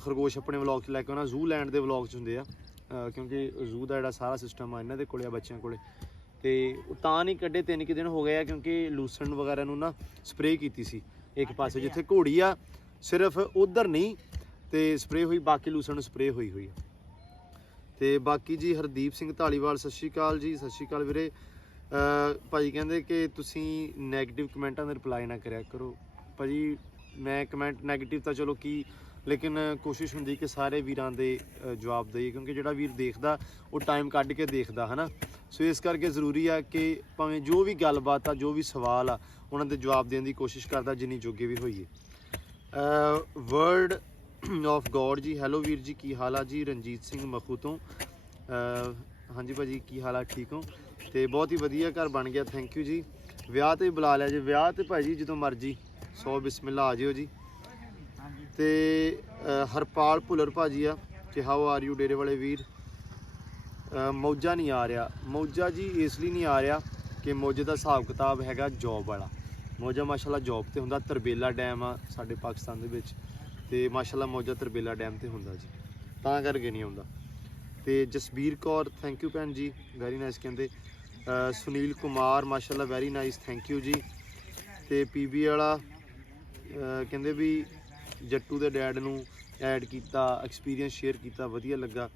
ਖਰਗੋਸ਼ ਆਪਣੇ ਵਲੌਗ 'ਚ ਲੈ ਕੇ ਆਉਣਾ, ਜ਼ੂ ਲੈਂਡ ਦੇ ਵਲੌਗ 'ਚ ਹੁੰਦੇ ਆ ਕਿਉਂਕਿ ਜ਼ੂ ਦਾ ਜਿਹੜਾ ਸਾਰਾ ਸਿਸਟਮ ਆ ਇਹਨਾਂ ਦੇ ਕੋਲੇ ਆ, ਬੱਚਿਆਂ ਕੋਲੇ, ਤੇ ਤਾਂ ਨਹੀਂ ਕੱਢੇ। 3 ਕੁ ਦਿਨ ਹੋ ਗਏ ਆ ਕਿਉਂਕਿ ਲੂਸਣ ਵਗੈਰਾ ਨੂੰ ਨਾ ਸਪਰੇਅ ਕੀਤੀ ਸੀ ਇੱਕ ਪਾਸੇ ਜਿੱਥੇ ਘੋੜੀ ਆ, ਸਿਰਫ ਉਧਰ ਨਹੀਂ ਤੇ ਸਪਰੇਅ ਹੋਈ, ਬਾਕੀ ਲੂਸਣ ਨੂੰ ਸਪਰੇਅ ਹੋਈ ਆ। ਤੇ ਬਾਕੀ ਜੀ ਹਰਦੀਪ ਸਿੰਘ ਢਾਲੀਵਾਲ ਸਤਿ ਸ਼੍ਰੀ ਅਕਾਲ ਜੀ। ਸਤਿ ਸ਼੍ਰੀ ਅਕਾਲ ਵੀਰੇ। ਭਾਜੀ ਕਹਿੰਦੇ ਕਿ ਤੁਸੀਂ ਨੈਗੇਟਿਵ ਕਮੈਂਟਾਂ ਦਾ ਰਿਪਲਾਈ ਨਾ ਕਰਿਆ ਕਰੋ। ਭਾਜੀ ਮੈਂ ਕਮੈਂਟ ਨੈਗੇਟਿਵ ਤਾਂ ਚਲੋ ਕੀ, ਲੇਕਿਨ ਕੋਸ਼ਿਸ਼ ਹੁੰਦੀ ਕਿ ਸਾਰੇ ਵੀਰਾਂ ਦੇ ਜਵਾਬ ਦਈਏ ਕਿਉਂਕਿ ਜਿਹੜਾ ਵੀਰ ਦੇਖਦਾ ਉਹ ਟਾਈਮ ਕੱਢ ਕੇ ਦੇਖਦਾ, ਹੈ ਨਾ। ਸੋ ਇਸ ਕਰਕੇ ਜ਼ਰੂਰੀ ਆ ਕਿ ਭਾਵੇਂ ਜੋ ਵੀ ਗੱਲਬਾਤ ਆ, ਜੋ ਵੀ ਸਵਾਲ ਆ, ਉਹਨਾਂ ਦੇ ਜਵਾਬ ਦੇਣ ਦੀ ਕੋਸ਼ਿਸ਼ ਕਰਦਾ ਜਿੰਨੀ ਜੋਗੇ ਵੀ ਹੋਈਏ। ਵਰਡ ਆਫ ਗੋਡ ਜੀ, ਹੈਲੋ ਵੀਰ ਜੀ ਕੀ ਹਾਲ ਆ ਜੀ। ਰਣਜੀਤ ਸਿੰਘ ਮਖੂ ਤੋਂ। ਹਾਂਜੀ ਭਾਜੀ ਕੀ ਹਾਲ ਆ, ਠੀਕ ਹੋ? ਤੇ ਬਹੁਤ ਹੀ ਵਧੀਆ ਘਰ ਬਣ ਗਿਆ, ਥੈਂਕ ਯੂ ਜੀ। ਵਿਆਹ ਤੇ ਬੁਲਾ ਲਿਆ ਜੀ। ਵਿਆਹ ਤੇ ਭਾਜੀ ਜਦੋਂ ਮਰਜੀ 100 ਬਿਸਮਿਲ੍ਲਾ ਆ ਜਿਓ ਜੀ। ਤੇ ਹਰਪਾਲ ਭੁੱਲਰ ਭਾਜੀ ਆ ਕਿ ਹਾਊ ਆਰ ਯੂ ਡੇਰੇ ਵਾਲੇ ਵੀਰ। ਮੌਜਾ ਨਹੀਂ ਆ ਰਿਹਾ। ਮੌਜਾ ਜੀ ਇਸ ਲਈ ਨਹੀਂ ਆ ਰਿਹਾ ਕਿ ਮੌਜੇ ਦਾ ਹਿਸਾਬ ਕਿਤਾਬ ਹੈਗਾ ਜੋਬ ਵਾਲਾ। ਮੌਜਾ ਮਾਸ਼ਾਅੱਲਾ ਜੋਬ ਤੇ ਹੁੰਦਾ। ਤਰਬੇਲਾ ਡੈਮ ਆ ਸਾਡੇ ਪਾਕਿਸਤਾਨ ਦੇ ਵਿੱਚ ਤੇ ਮਾਸ਼ਾਅੱਲਾ ਮੌਜਾ ਤਰਬੇਲਾ ਡੈਮ ਤੇ ਹੁੰਦਾ ਜੀ, ਤਾਂ ਕਰਕੇ ਨਹੀਂ ਆਉਂਦਾ। ਤੇ ਜਸਬੀਰ ਕੌਰ ਥੈਂਕ ਯੂ ਭੈਣ ਜੀ, ਵੈਰੀ ਨਾਈਸ ਕਹਿੰਦੇ। ਸੁਨੀਲ ਕੁਮਾਰ ਮਾਸ਼ਾਅੱਲਾ ਵੈਰੀ ਨਾਈਸ, ਥੈਂਕ ਯੂ ਜੀ। ਤੇ ਪੀਬੀ ਵਾਲਾ ਕਹਿੰਦੇ ਵੀ ਜੱਟੂ ਦੇ ਡੈਡ ਨੂੰ ਐਡ ਕੀਤਾ, ਐਕਸਪੀਰੀਅੰਸ ਸ਼ੇਅਰ ਕੀਤਾ, ਵਧੀਆ ਲੱਗਾ।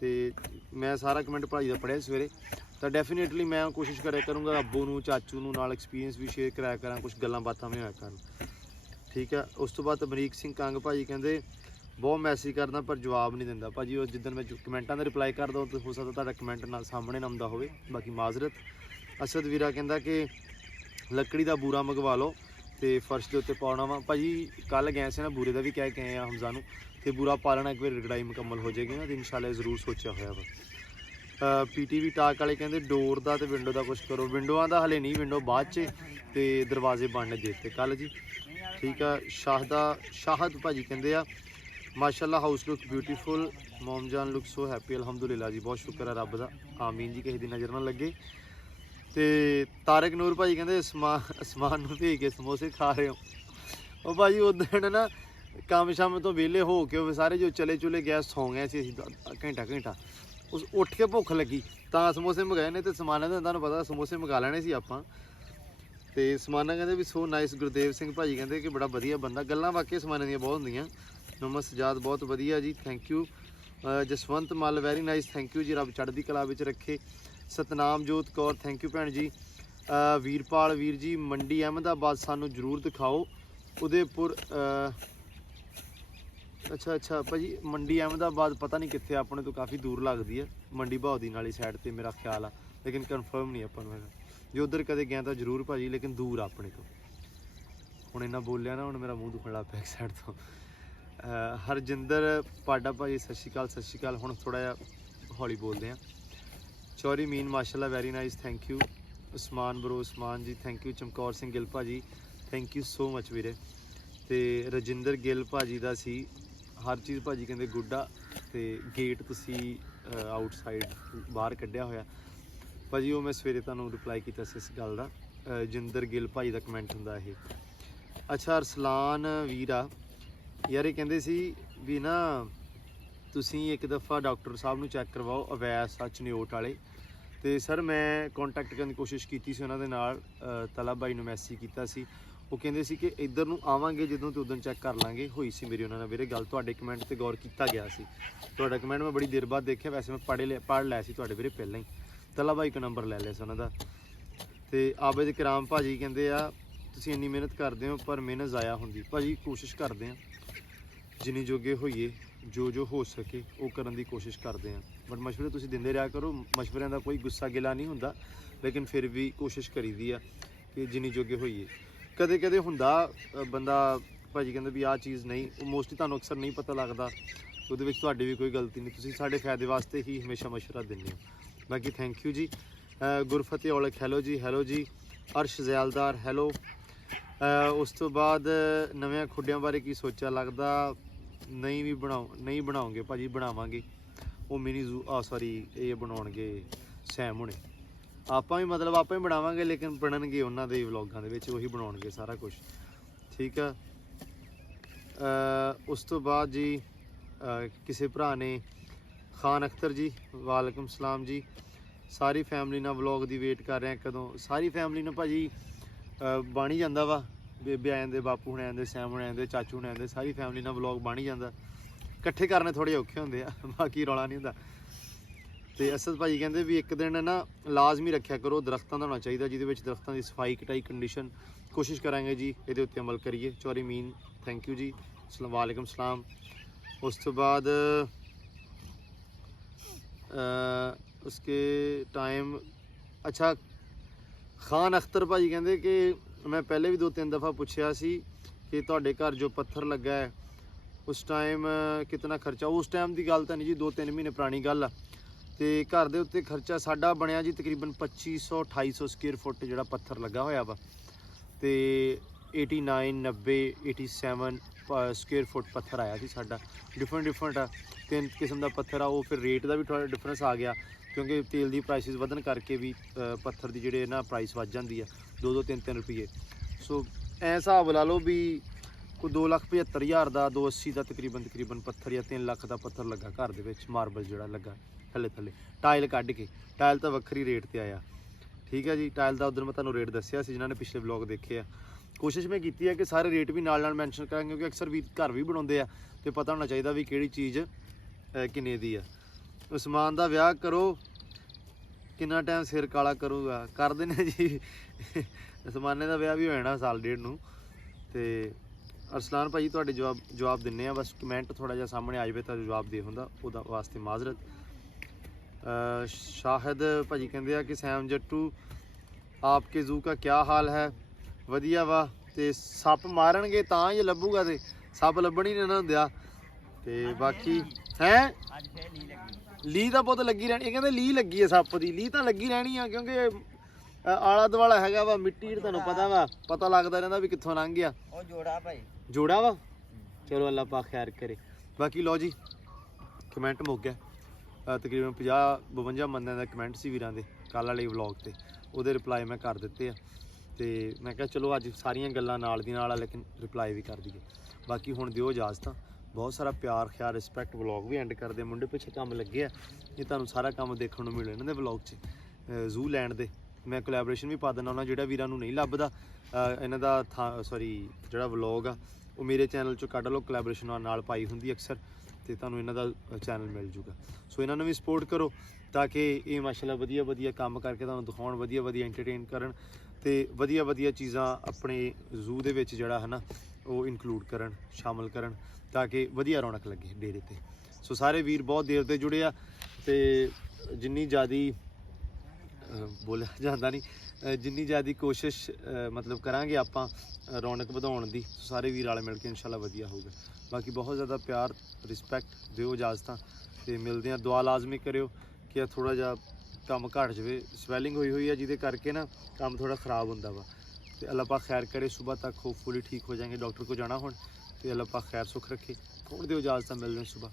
ਤੇ ਮੈਂ ਸਾਰਾ ਕਮੈਂਟ ਭਾਜੀ ਦਾ ਪੜ੍ਹਿਆ ਸਵੇਰੇ, ਤਾਂ ਡੈਫੀਨੇਟਲੀ ਮੈਂ ਕੋਸ਼ਿਸ਼ ਕਰਿਆ ਕਰੂੰਗਾ ਅੱਬੂ ਨੂੰ ਚਾਚੂ ਨੂੰ ਨਾਲ ਐਕਸਪੀਰੀਅੰਸ ਵੀ ਸ਼ੇਅਰ ਕਰਾਇਆ ਕਰਾਂ, ਕੁਝ ਗੱਲਾਂ ਬਾਤਾਂ ਵੀ ਹੋਇਆ ਕਰਨ, ਠੀਕ ਹੈ। ਉਸ ਤੋਂ ਬਾਅਦ ਅਮਰੀਕ ਸਿੰਘ ਕੰਗ ਭਾਜੀ ਕਹਿੰਦੇ ਬਹੁਤ ਮੈਸੇਜ ਕਰਦਾ ਪਰ ਜਵਾਬ ਨਹੀਂ ਦਿੰਦਾ। ਭਾਜੀ ਉਹ ਜਿੱਦਣ ਮੈਂ ਕਮੈਂਟਾਂ ਦਾ ਰਿਪਲਾਈ ਕਰਦਾ ਉਹ ਹੋ ਸਕਦਾ ਤੁਹਾਡਾ ਕਮੈਂਟ ਨਾਲ ਸਾਹਮਣੇ ਨਾ ਆਉਂਦਾ ਹੋਵੇ, ਬਾਕੀ ਮਾਜ਼ਰਤ। ਅਸਦ ਵੀਰਾ ਕਹਿੰਦਾ ਕਿ ਲੱਕੜੀ ਦਾ ਬੂਰਾ ਮੰਗਵਾ ਲਓ ਤੇ ਫਰਸ਼ ਦੇ ਉੱਤੇ ਪਾਉਣਾ ਵਾ। ਭਾਜੀ ਕੱਲ ਗਏ ਸੀ ਨਾ, ਬੂਰੇ ਦਾ ਵੀ ਕਹਿ ਕੇ ਆਏ ਆ ਹਮਜ਼ਾ ਨੂੰ, ਤੇ ਬੂਰਾ ਪਾ ਲੈਣਾ, ਇੱਕ ਵਾਰ ਰਗੜਾਈ ਮੁਕੰਮਲ ਹੋ ਜਾਏਗੀ ਨਾ ਤੇ ਇਨਸ਼ਾਅੱਲਾ ਜ਼ਰੂਰ ਸੋਚਿਆ ਹੋਇਆ ਵਾ। ਪੀਟੀਵੀ ਟਾਕ ਵਾਲੇ ਕਹਿੰਦੇ ਡੋਰ ਦਾ ਤੇ ਵਿੰਡੋ ਦਾ ਕੁਝ ਕਰੋ। ਵਿੰਡੋਆਂ ਦਾ ਹਲੇ ਨਹੀਂ, ਵਿੰਡੋ ਬਾਅਦ 'ਚ ਤੇ ਦਰਵਾਜ਼ੇ ਬਣਨੇ ਦੇ ਦਿੱਤੇ ਕੱਲ ਜੀ, ਠੀਕ ਆ। ਸ਼ਾਹਦ ਭਾਜੀ ਕਹਿੰਦੇ ਆ ਮਾਸ਼ਾਅੱਲਾ ਹਾਊਸ ਲੁੱਕ ਬਿਊਟੀਫੁਲ, ਮੋਮ ਜਾਨ ਲੁੱਕ ਸੋ ਹੈਪੀ। ਅਲਹਮਦੁਲਿਲਾ ਜੀ, ਬਹੁਤ ਸ਼ੁਕਰ ਹੈ ਰੱਬ ਦਾ, ਆਮੀਨ ਜੀ, ਕਿਸੇ ਦੀ ਨਜ਼ਰ ਨਾ ਲੱਗੇ। ਤੇ ਤਾਰਕ ਨੂਰ ਭਾਜੀ ਕਹਿੰਦੇ ਅਸਮਾਨ ਨੂੰ ਭੇਜ ਕੇ ਸਮੋਸੇ ਖਾ ਰਹੇ ਹੋ। ਉਹ ਭਾਜੀ ਉਦਣ ਨਾ ਕੰਮ ਸ਼ਾਮ ਤੋਂ ਵਿਹਲੇ ਹੋ ਕੇ ਉਹ ਸਾਰੇ ਜੋ ਚਲੇ ਚੁਲੇ ਗਿਆ, ਸੌਂ ਗਏ ਸੀ ਅਸੀਂ ਘੰਟਾ ਉਸ ਉੱਠ ਕੇ ਭੁੱਖ ਲੱਗੀ ਤਾਂ ਸਮੋਸੇ ਮੰਗਾਏ ਨੇ। ਤੇ ਸਮਾਨਾਂ ਦਾ ਤੁਹਾਨੂੰ ਪਤਾ ਸਮੋਸੇ ਮੰਗਾ ਲੈਣੇ ਸੀ ਆਪਾਂ। ਤੇ ਸਮਾਨਾ ਕਹਿੰਦੇ ਵੀ ਸੋ ਨਾਈਸ। ਗੁਰਦੇਵ ਸਿੰਘ ਭਾਜੀ ਕਹਿੰਦੇ ਕਿ ਬੜਾ ਵਧੀਆ ਬੰਦਾ, ਗੱਲਾਂ ਵਾਕਈ ਸਮਾਨਾਂ ਦੀਆਂ ਬਹੁਤ ਹੁੰਦੀਆਂ। ਮੁਹੰਮਦ ਸਜਾਦ ਬਹੁਤ ਵਧੀਆ ji, thank you. Jaswant Mal very nice, thank you ji, ਰੱਬ ਚੜ੍ਹਦੀ ਕਲਾ ਵਿੱਚ ਰੱਖੇ। ਸਤਨਾਮ ਜੋਤ ਕੌਰ ਥੈਂਕ ਯੂ ਭੈਣ ਜੀ। ਵੀਰਪਾਲ ਵੀਰ ਜੀ ਮੰਡੀ ਅਹਿਮਦਾਬਾਦ ਸਾਨੂੰ ਜ਼ਰੂਰ ਦਿਖਾਓ। ਉਦੈਪੁਰ ਅੱਛਾ ਭਾਜੀ ਮੰਡੀ ਅਹਿਮਦਾਬਾਦ ਪਤਾ ਨਹੀਂ ਕਿੱਥੇ, ਆਪਣੇ ਤੋਂ ਕਾਫੀ ਦੂਰ ਲੱਗਦੀ ਹੈ। ਮੰਡੀ ਬਹਾਉਦੀ ਵਾਲੀ ਸਾਈਡ ਤੇ ਮੇਰਾ ਖਿਆਲ ਆ, ਲੇਕਿਨ ਕਨਫਰਮ ਨਹੀਂ ਆਪਾਂ ਨੂੰ ਹੈਗਾ। ਜੇ ਉੱਧਰ ਕਦੇ ਗਿਆ ਤਾਂ ਜ਼ਰੂਰ ਭਾਜੀ, ਲੇਕਿਨ ਦੂਰ ਆਪਣੇ ਤੋਂ। ਹੁਣ ਇੰਨਾ ਬੋਲਿਆ ਨਾ, ਹੁਣ ਮੇਰਾ ਮੂੰਹ ਦੁਖਣ ਲੱਗ ਪਿਆ ਇੱਕ ਸਾਈਡ ਤੋਂ। ਹਰਜਿੰਦਰ ਪਾਡਾ ਭਾਜੀ ਸਤਿ ਸ਼੍ਰੀ ਅਕਾਲ। ਸਤਿ ਸ਼੍ਰੀ ਅਕਾਲ। ਹੁਣ ਥੋੜ੍ਹਾ ਜਿਹਾ ਹੌਲੀ ਬੋਲਦੇ ਹਾਂ। ਚੌਰੀ ਮੀਨ ਮਾਸ਼ਾਅੱਲਾ very nice, thank you. Usman bro Usman ji thank you. Chamkaur Singh Gill ਭਾਜੀ ਥੈਂਕ ਯੂ ਸੋ ਮਚ ਵੀਰੇ। ਤੇ ਰਜਿੰਦਰ ਗਿੱਲ ਭਾਜੀ ਦਾ ਸੀ ਹਰ ਚੀਜ਼ ਭਾਜੀ ਕਹਿੰਦੇ ਗੁੱਡ ਆ। ਤੇ ਗੇਟ ਤੁਸੀਂ ਆਊਟਸਾਈਡ ਬਾਹਰ ਕੱਢਿਆ ਹੋਇਆ ਭਾਜੀ, ਉਹ ਮੈਂ ਸਵੇਰੇ ਤੁਹਾਨੂੰ ਰਿਪਲਾਈ ਕੀਤਾ ਸੀ ਇਸ ਗੱਲ ਦਾ। ਜਿੰਦਰ ਗਿੱਲ ਭਾਜੀ ਦਾ ਕਮੈਂਟ ਹੁੰਦਾ ਇਹ। ਅੱਛਾ ਅਰਸਲਾਨ ਵੀਰ ਆ ਯਾਰ, ਇਹ ਕਹਿੰਦੇ ਸੀ ਵੀ ਨਾ ਤੁਸੀਂ ਇੱਕ ਦਫਾ ਡਾਕਟਰ ਸਾਹਿਬ ਨੂੰ ਚੈੱਕ ਕਰਵਾਓ, ਅਵੈਸ ਚਨਿਓਟ ਵਾਲੇ। ਤੇ ਸਰ ਮੈਂ ਕੰਟੈਕਟ ਕਰਨ ਦੀ ਕੋਸ਼ਿਸ਼ ਕੀਤੀ ਸੀ ਉਹਨਾਂ ਦੇ ਨਾਲ, ਤਲਬ ਬਾਈ ਨੂੰ ਮੈਸੇਜ ਕੀਤਾ ਸੀ। ਉਹ ਕਹਿੰਦੇ ਸੀ ਕਿ ਇੱਧਰ ਨੂੰ ਆਵਾਂਗੇ ਜਦੋਂ ਤੇ ਉਦੋਂ ਚੈੱਕ ਕਰ ਲਾਂਗੇ। ਹੋਈ ਸੀ ਮੇਰੀ ਉਹਨਾਂ ਨਾਲ ਵੀਰੇ ਗੱਲ, ਤੁਹਾਡੇ ਕਮੈਂਟ ਤੇ ਗੌਰ ਕੀਤਾ ਗਿਆ ਸੀ। ਤੁਹਾਡਾ ਕਮੈਂਟ ਮੈਂ ਬੜੀ ਦੇਰ ਬਾਅਦ ਦੇਖਿਆ, ਵੈਸੇ ਮੈਂ ਪੜ੍ਹ ਲਿਆ ਸੀ ਤੁਹਾਡੇ ਵੀਰੇ ਪਹਿਲਾਂ ਹੀ, ਤਲਬ ਬਾਈ ਕੋ ਨੰਬਰ ਲੈ ਲਿਆ ਸੀ ਉਹਨਾਂ ਦਾ। ਤੇ ਆਬਿਦ ਕਰਾਮ ਭਾਜੀ ਕਹਿੰਦੇ ਆ ਤੁਸੀਂ ਇੰਨੀ ਮਿਹਨਤ ਕਰਦੇ ਹੋ ਪਰ ਮਿਹਨਤ ਜ਼ਾਇਆ ਹੁੰਦੀ। ਭਾਜੀ ਕੋਸ਼ਿਸ਼ ਕਰਦੇ ਆ ਜਿੰਨੀ ਜੋਗੇ ਹੋਈਏ, ਜੋ ਹੋ ਸਕੇ ਉਹ ਕਰਨ ਦੀ ਕੋਸ਼ਿਸ਼ ਕਰਦੇ ਆ। ਬਟ ਮਸ਼ਵਰੇ ਤੁਸੀਂ ਦਿੰਦੇ ਰਿਹਾ ਕਰੋ, ਮਸ਼ਵਰਿਆਂ ਦਾ ਕੋਈ ਗੁੱਸਾ ਗਿਲਾ ਨਹੀਂ ਹੁੰਦਾ, ਲੇਕਿਨ ਫਿਰ ਵੀ ਕੋਸ਼ਿਸ਼ ਕਰੀਦੀ ਆ ਕਿ ਜਿੰਨੀ ਜੋਗੇ ਹੋਈਏ। ਕਦੇ ਕਦੇ ਹੁੰਦਾ ਬੰਦਾ ਭਾਜੀ ਕਹਿੰਦੇ ਵੀ ਆਹ ਚੀਜ਼ ਨਹੀਂ, ਉਹ ਮੋਸਟਲੀ ਤੁਹਾਨੂੰ ਅਕਸਰ ਨਹੀਂ ਪਤਾ ਲੱਗਦਾ, ਉਹਦੇ ਵਿੱਚ ਤੁਹਾਡੀ ਵੀ ਕੋਈ ਗਲਤੀ ਨਹੀਂ, ਤੁਸੀਂ ਸਾਡੇ ਫਾਇਦੇ ਵਾਸਤੇ ਹੀ ਹਮੇਸ਼ਾ ਮਸ਼ਵਰਾ ਦਿੰਦੇ ਹੋ। ਬਾਕੀ ਥੈਂਕ ਯੂ ਜੀ। ਗੁਰਫਤਿਹ ਔਲਖ ਹੈਲੋ ਜੀ, ਹੈਲੋ ਜੀ। ਅਰਸ਼ ਜ਼ੈਲਦਾਰ ਹੈਲੋ। ਉਸ ਤੋਂ ਬਾਅਦ ਨਵਿਆਂ ਖੁੱਡਿਆਂ ਬਾਰੇ ਕੀ ਸੋਚਿਆ, ਲੱਗਦਾ ਨਹੀਂ ਬਣਾਓਗੇ ਭਾਜੀ, ਬਣਾਵਾਂਗੇ। ਉਹ ਮਿਨੀ ਜ਼ੂ ਸੌਰੀ ਇਹ ਬਣਾਉਣਗੇ ਸੈਮ ਹੁਣੇ, ਆਪਾਂ ਵੀ ਮਤਲਬ ਆਪਾਂ ਹੀ ਬਣਾਵਾਂਗੇ, ਲੇਕਿਨ ਬਣਨਗੇ ਉਹਨਾਂ ਦੇ ਵਲੌਗਾਂ ਦੇ ਵਿੱਚ, ਉਹੀ ਬਣਾਉਣਗੇ ਸਾਰਾ ਕੁਝ, ਠੀਕ ਆ। ਉਸ ਤੋਂ ਬਾਅਦ ਜੀ ਕਿਸੇ ਭਰਾ ਨੇ ਖਾਨ ਅਖਤਰ ਜੀ ਵਾਲੇਕੁਮ ਸਲਾਮ ਜੀ। ਸਾਰੀ ਫੈਮਿਲੀ ਨਾਲ ਵਲੌਗ ਦੀ ਵੇਟ ਕਰ ਰਹੇ ਹਾਂ, ਕਦੋਂ ਸਾਰੀ ਫੈਮਿਲੀ ਨਾਲ ਭਾਜੀ ਬਣ ਹੀ ਜਾਂਦਾ ਵਾ। ਬੇਬੇ ਆ ਜਾਂਦੇ, ਬਾਪੂ ਹੁਣੇ ਆਉਂਦੇ, ਸੈਮ ਹੁਣੇ ਆਉਂਦੇ, ਚਾਚੂ ਹੁਣੇ ਆਉਂਦੇ, ਸਾਰੀ ਫੈਮਿਲੀ ਨਾਲ ਵਲੌਗ ਬਣ ਹੀ ਜਾਂਦਾ। ਇਕੱਠੇ ਕਰਨੇ ਥੋੜ੍ਹੇ ਔਖੇ ਹੁੰਦੇ ਆ, ਬਾਕੀ ਰੌਲਾ ਨਹੀਂ ਹੁੰਦਾ। ਤੇ ਅਸਦ ਭਾਜੀ ਕਹਿੰਦੇ ਵੀ ਇੱਕ ਦਿਨ ਨਾ ਲਾਜ਼ਮੀ ਰੱਖਿਆ ਕਰੋ, ਦਰਖਤਾਂ ਦਾ ਹੋਣਾ ਚਾਹੀਦਾ, ਜਿਹਦੇ ਵਿੱਚ ਦਰਖਤਾਂ ਦੀ ਸਫਾਈ ਕਟਾਈ ਕੰਡੀਸ਼ਨ। ਕੋਸ਼ਿਸ਼ ਕਰਾਂਗੇ ਜੀ ਇਹਦੇ ਉੱਤੇ ਅਮਲ ਕਰੀਏ। ਚੌਰੀ ਮੀਨ ਥੈਂਕ ਯੂ ਜੀ, ਵਾਲੇਕੁਮ ਸਲਾਮ। ਉਸ ਤੋਂ ਬਾਅਦ ਉਸਕੇ ਟਾਈਮ ਅੱਛਾ ਖਾਨ ਅਖਤਰ ਭਾਜੀ ਕਹਿੰਦੇ ਕਿ ਮੈਂ ਪਹਿਲੇ ਵੀ 2-3 ਦਫਾ ਪੁੱਛਿਆ ਸੀ ਕਿ ਤੁਹਾਡੇ ਘਰ ਜੋ ਪੱਥਰ ਲੱਗਾ ਹੈ ਉਸ ਟਾਈਮ ਕਿਤਨਾ ਖਰਚਾ। ਉਸ ਟਾਈਮ ਦੀ ਗੱਲ ਤਾਂ ਨਹੀਂ ਜੀ, 2-3 ਮਹੀਨੇ ਪੁਰਾਣੀ ਗੱਲ ਆ। ਤੇ ਘਰ ਦੇ ਉੱਤੇ ਖਰਚਾ ਸਾਡਾ ਬਣਿਆ ਜੀ ਤਕਰੀਬਨ 2500-2800 ਸਕੁਅਰ ਫੁੱਟ ਜਿਹੜਾ ਪੱਥਰ ਲੱਗਾ ਹੋਇਆ ਵਾ। ਤੇ 89, 90, 87 ਸਕੁਅਰ ਫੁੱਟ ਪੱਥਰ ਆਇਆ ਸੀ ਸਾਡਾ। ਡਿਫਰੈਂਟ ਆ, 3 ਕਿਸਮ ਦਾ ਪੱਥਰ ਆ। ਉਹ ਫਿਰ ਰੇਟ ਦਾ ਵੀ ਥੋੜ੍ਹਾ ਡਿਫਰੈਂਸ ਆ ਗਿਆ, ਕਿਉਂਕਿ ਤੇਲ ਦੀ ਪ੍ਰਾਈਸਿਸ ਵਧਣ ਕਰਕੇ ਵੀ ਪੱਥਰ ਦੀ ਜਿਹੜੇ ਨਾ ਪ੍ਰਾਈਸ ਵੱਧ ਜਾਂਦੀ ਆ, 2-2, 3-3 ਰੁਪਏ। ਸੋ ਐਂ ਹਿਸਾਬ ਲਾ ਲਓ ਵੀ ਕੋਈ 2,75,000 ਦਾ, 280 ਦਾ ਤਕਰੀਬਨ ਪੱਥਰ, ਜਾਂ 3 ਲੱਖ ਦਾ ਪੱਥਰ ਲੱਗਾ ਘਰ ਦੇ ਵਿੱਚ, ਮਾਰਬਲ ਜਿਹੜਾ ਲੱਗਾ ਥੱਲੇ ਟਾਇਲ ਕੱਢ ਕੇ। ਟਾਇਲ ਤਾਂ ਵੱਖਰੀ ਰੇਟ ਤੇ ਆਇਆ, ਠੀਕ ਹੈ ਜੀ। ਟਾਇਲ ਦਾ ਉਧਰ ਮੈਂ ਤੁਹਾਨੂੰ ਰੇਟ ਦੱਸਿਆ ਸੀ, ਜਿਨ੍ਹਾਂ ਨੇ ਪਿਛਲੇ ਵਲੌਗ ਦੇਖੇ ਆ। ਕੋਸ਼ਿਸ਼ ਮੈਂ ਕੀਤੀ ਹੈ ਕਿ ਸਾਰੇ ਰੇਟ ਵੀ ਨਾਲ ਮੈਂਸ਼ਨ ਕਰਾਂਗੇ, ਕਿਉਂਕਿ ਅਕਸਰ ਵੀ ਘਰ ਵੀ ਬਣਾਉਂਦੇ ਆ ਤੇ ਪਤਾ ਹੋਣਾ ਚਾਹੀਦਾ ਵੀ ਕਿਹੜੀ ਚੀਜ਼ ਕਿੰਨੇ ਦੀ ਆ। ਉਸਮਾਨ ਦਾ ਵਿਆਹ ਕਰੋ, ਕਿੰਨਾ ਟਾਈਮ ਸਿਰ ਕਾਲਾ ਕਰੂਗਾ, ਕਰ ਦਿੰਦੇ ਜੀ। ਉਸਮਾਨੇ ਦਾ ਵਿਆਹ ਵੀ ਹੋ ਜਾਣਾ ਸਾਲ ਡੇਢ ਨੂੰ। ਤੇ ਅਰਸਲਾਨ ਭਾਜੀ ਤੁਹਾਡੇ ਜਵਾਬ ਦਿੰਨੇ ਆ, ਬਸ ਕਮੈਂਟ ਥੋੜਾ ਜਿਹਾ ਸਾਹਮਣੇ ਆ ਜਾਵੇ ਤਾਂ ਜਵਾਬ ਦੇ ਹੁੰਦਾ, ਉਹਦਾ ਵਾਸਤੇ ਮਾਜ਼ਰਤ। ਸ਼ਾਹਿਦ ਭਾਜੀ ਕਹਿੰਦੇ ਆ ਕਿ ਸੈਮ ਜੱਟੂ ਆਪਕੇ ਜ਼ੂ ਦਾ ਕਿਆ ਹਾਲ ਹੈ। ਵਧੀਆ ਵਾ। ਤੇ ਸੱਪ ਮਾਰਨਗੇ ਤਾਂ ਹੀ ਲੱਭੂਗਾ, ਤੇ ਸੱਪ ਲੱਭਣ ਹੀ ਨਹੀਂ ਨਾ ਹੁੰਦਿਆ। ਤੇ ਬਾਕੀ ਹੈ ਲੀ ਤਾਂ ਬਹੁਤ ਲੱਗੀ ਰਹਿਣੀ, ਇਹ ਕਹਿੰਦੇ ਲੀ ਲੱਗੀ ਹੈ ਸੱਪ ਦੀ। ਲੀ ਤਾਂ ਲੱਗੀ ਰਹਿਣੀ ਆ, ਕਿਉਂਕਿ ਆਲਾ ਦੁਆਲਾ ਹੈਗਾ ਵਾ ਮਿੱਟੀ, ਤੁਹਾਨੂੰ ਪਤਾ ਵਾ, ਪਤਾ ਲੱਗਦਾ ਰਹਿੰਦਾ ਵੀ ਕਿੱਥੋਂ ਲੰਘ ਗਿਆ। ਉਹ ਜੋੜਾ ਭਾਈ, ਜੋੜਾ ਵਾ। ਚਲੋ ਅੱਲਾ ਪਾਕ ਖੈਰ ਕਰੇ। ਬਾਕੀ ਲਓ ਜੀ, ਕਮੈਂਟ ਮੁੱਕ ਗਿਆ। ਤਕਰੀਬਨ 50-52 ਬੰਦਿਆਂ ਦਾ ਕਮੈਂਟ ਸੀ ਵੀਰਾਂ ਦੇ ਕੱਲ੍ਹ ਵਾਲੇ ਵਲੌਗ ਤੇ, ਉਹਦੇ ਰਿਪਲਾਈ ਮੈਂ ਕਰ ਦਿੱਤੇ ਆ। ਤੇ ਮੈਂ ਕਿਹਾ ਚਲੋ ਅੱਜ ਸਾਰੀਆਂ ਗੱਲਾਂ ਨਾਲ ਦੀ ਨਾਲ ਆ, ਲੇਕਿਨ ਰਿਪਲਾਈ ਵੀ ਕਰ ਦਈਏ। ਬਾਕੀ ਹੁਣ ਦਿਓ ਇਜਾਜ਼ਤਾਂ, ਬਹੁਤ ਸਾਰਾ ਪਿਆਰ ਖਿਆਲ ਰਿਸਪੈਕਟ। ਵਲੌਗ ਵੀ ਐਂਡ ਕਰਦੇ, ਮੁੰਡੇ ਪਿੱਛੇ ਕੰਮ ਲੱਗੇ ਆ, ਇਹ ਤੁਹਾਨੂੰ ਸਾਰਾ ਕੰਮ ਦੇਖਣ ਨੂੰ ਮਿਲੇ ਇਹਨਾਂ ਦੇ ਵਲੌਗ 'ਚ। ਜ਼ੂ ਲੈਂਡ ਦੇ ਮੈਂ ਕੋਲੈਬੋਰੇਸ਼ਨ ਵੀ ਪਾ ਦਿੰਦਾ ਉਹਨਾਂ, ਜਿਹੜਾ ਵੀਰਾਂ ਨੂੰ ਨਹੀਂ ਲੱਭਦਾ ਇਹਨਾਂ ਦਾ ਜਿਹੜਾ ਵਲੌਗ ਆ ਉਹ ਮੇਰੇ ਚੈਨਲ 'ਚੋਂ ਕੱਢ ਲਓ, ਕੋਲੈਬੋਰੇਸ਼ਨ ਨਾਲ ਪਾਈ ਹੁੰਦੀ ਅਕਸਰ, ਤੇ ਤੁਹਾਨੂੰ ਇਹਨਾਂ ਦਾ ਚੈਨਲ ਮਿਲ ਜੂਗਾ। ਸੋ ਇਹਨਾਂ ਨੂੰ ਵੀ ਸਪੋਰਟ ਕਰੋ ਤਾਂ ਕਿ ਇਹ ਮਾਸ਼ਾਅੱਲਾ ਵਧੀਆ ਕੰਮ ਕਰਕੇ ਤੁਹਾਨੂੰ ਦਿਖਾਉਣ, ਵਧੀਆ ਐਂਟਰਟੇਨ ਕਰਨ, ਤੇ ਵਧੀਆ ਚੀਜ਼ਾਂ ਆਪਣੇ ਜ਼ੂ ਦੇ ਵਿੱਚ ਜਿਹੜਾ ਹੈ ਨਾ ਉਹ ਇਨਕਲੂਡ ਕਰਨ, ਸ਼ਾਮਲ ਕਰਨ, ਤਾਂ ਕਿ ਵਧੀਆ ਰੌਣਕ ਲੱਗੇ ਡੇਰੇ ਤੇ। ਸੋ ਸਾਰੇ ਵੀਰ ਬਹੁਤ ਦੇਰ ਤੇ ਜੁੜੇ ਆ, ਤੇ ਜਿੰਨੀ ਜ਼ਿਆਦੀ ਬੋਲਿਆ ਜਾਂਦਾ ਨਹੀਂ, ਜਿੰਨੀ ਜ਼ਿਆਦਾ ਕੋਸ਼ਿਸ਼ ਮਤਲਬ ਕਰਾਂਗੇ ਆਪਾਂ ਰੌਣਕ ਵਧਾਉਣ ਦੀ, ਸਾਰੇ ਵੀਰ ਵਾਲੇ ਮਿਲ ਕੇ ਇਨਸ਼ਾਅੱਲਾ ਵਧੀਆ ਹੋਊਗਾ। ਬਾਕੀ ਬਹੁਤ ਜ਼ਿਆਦਾ ਪਿਆਰ ਰਿਸਪੈਕਟ ਦਿਓ, ਇਜਾਜ਼ਤਾਂ, ਤੇ ਮਿਲਦੇ ਹਾਂ। ਦੁਆ ਲਾਜ਼ਮੀ ਕਰਿਓ ਕਿ ਥੋੜ੍ਹਾ ਜਿਹਾ ਕੰਮ ਘਟ ਜਾਵੇ, ਸਵੈਲਿੰਗ ਹੋਈ ਆ ਜਿਹਦੇ ਕਰਕੇ ਨਾ ਕੰਮ ਥੋੜਾ ਖਰਾਬ ਹੁੰਦਾ ਵਾ। ਤੇ ਅੱਲਾਹ ਪਾਕ ਖੈਰ ਕਰੇ, ਸੁਬਹ ਤੱਕ ਹੋਪਫੁਲੀ ਠੀਕ ਹੋ ਜਾएंगे। ਡਾਕਟਰ ਕੋ ਜਾਣਾ ਹੁਣ, ਤੇ ਅੱਲਾਹ ਪਾਕ ਖੈਰ ਸੁੱਖ ਰੱਖੇ। ਹੁਣ ਦਿਓ ਇਜਾਜ਼ਤ, ਮਿਲਦੇ ਹਾਂ ਸੁਬਾਹ।